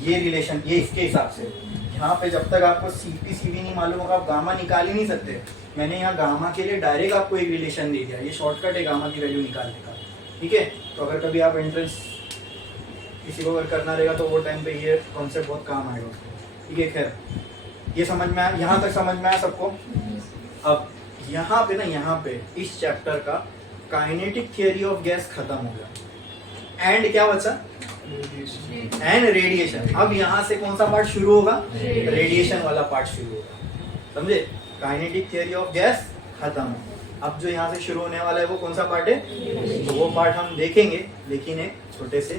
ये रिलेशन, ये इसके हिसाब से। यहाँ पे जब तक आपको सीपी सीवी नहीं मालूम होगा आप गामा निकाल ही नहीं सकते। मैंने यहाँ गामा के लिए डायरेक्ट आपको एक रिलेशन दे दिया, ये शॉर्टकट है गामा की वैल्यू निकालने का, ठीक है। तो अगर कभी आप एंट्रेंस किसी को अगर करना रहेगा तो वो टाइम पे ये कॉन्सेप्ट बहुत काम आएगा उसको, ठीक है। खैर ये समझ में आया, यहाँ तक समझ में आया सबको। अब यहाँ पे ना, यहाँ पे इस चैप्टर का काइनेटिक थियरी ऑफ गैस खत्म हो गया। एंड क्या बचा? And radiation. अब यहाँ से कौन सा पार्ट शुरू होगा? रेडिएशन वाला पार्ट शुरू होगा, समझे। काइनेटिक थियरी ऑफ गैस खत्म है। अब जो यहाँ से शुरू होने वाला है वो कौन सा पार्ट है? तो वो पार्ट हम देखेंगे, लेकिन एक छोटे से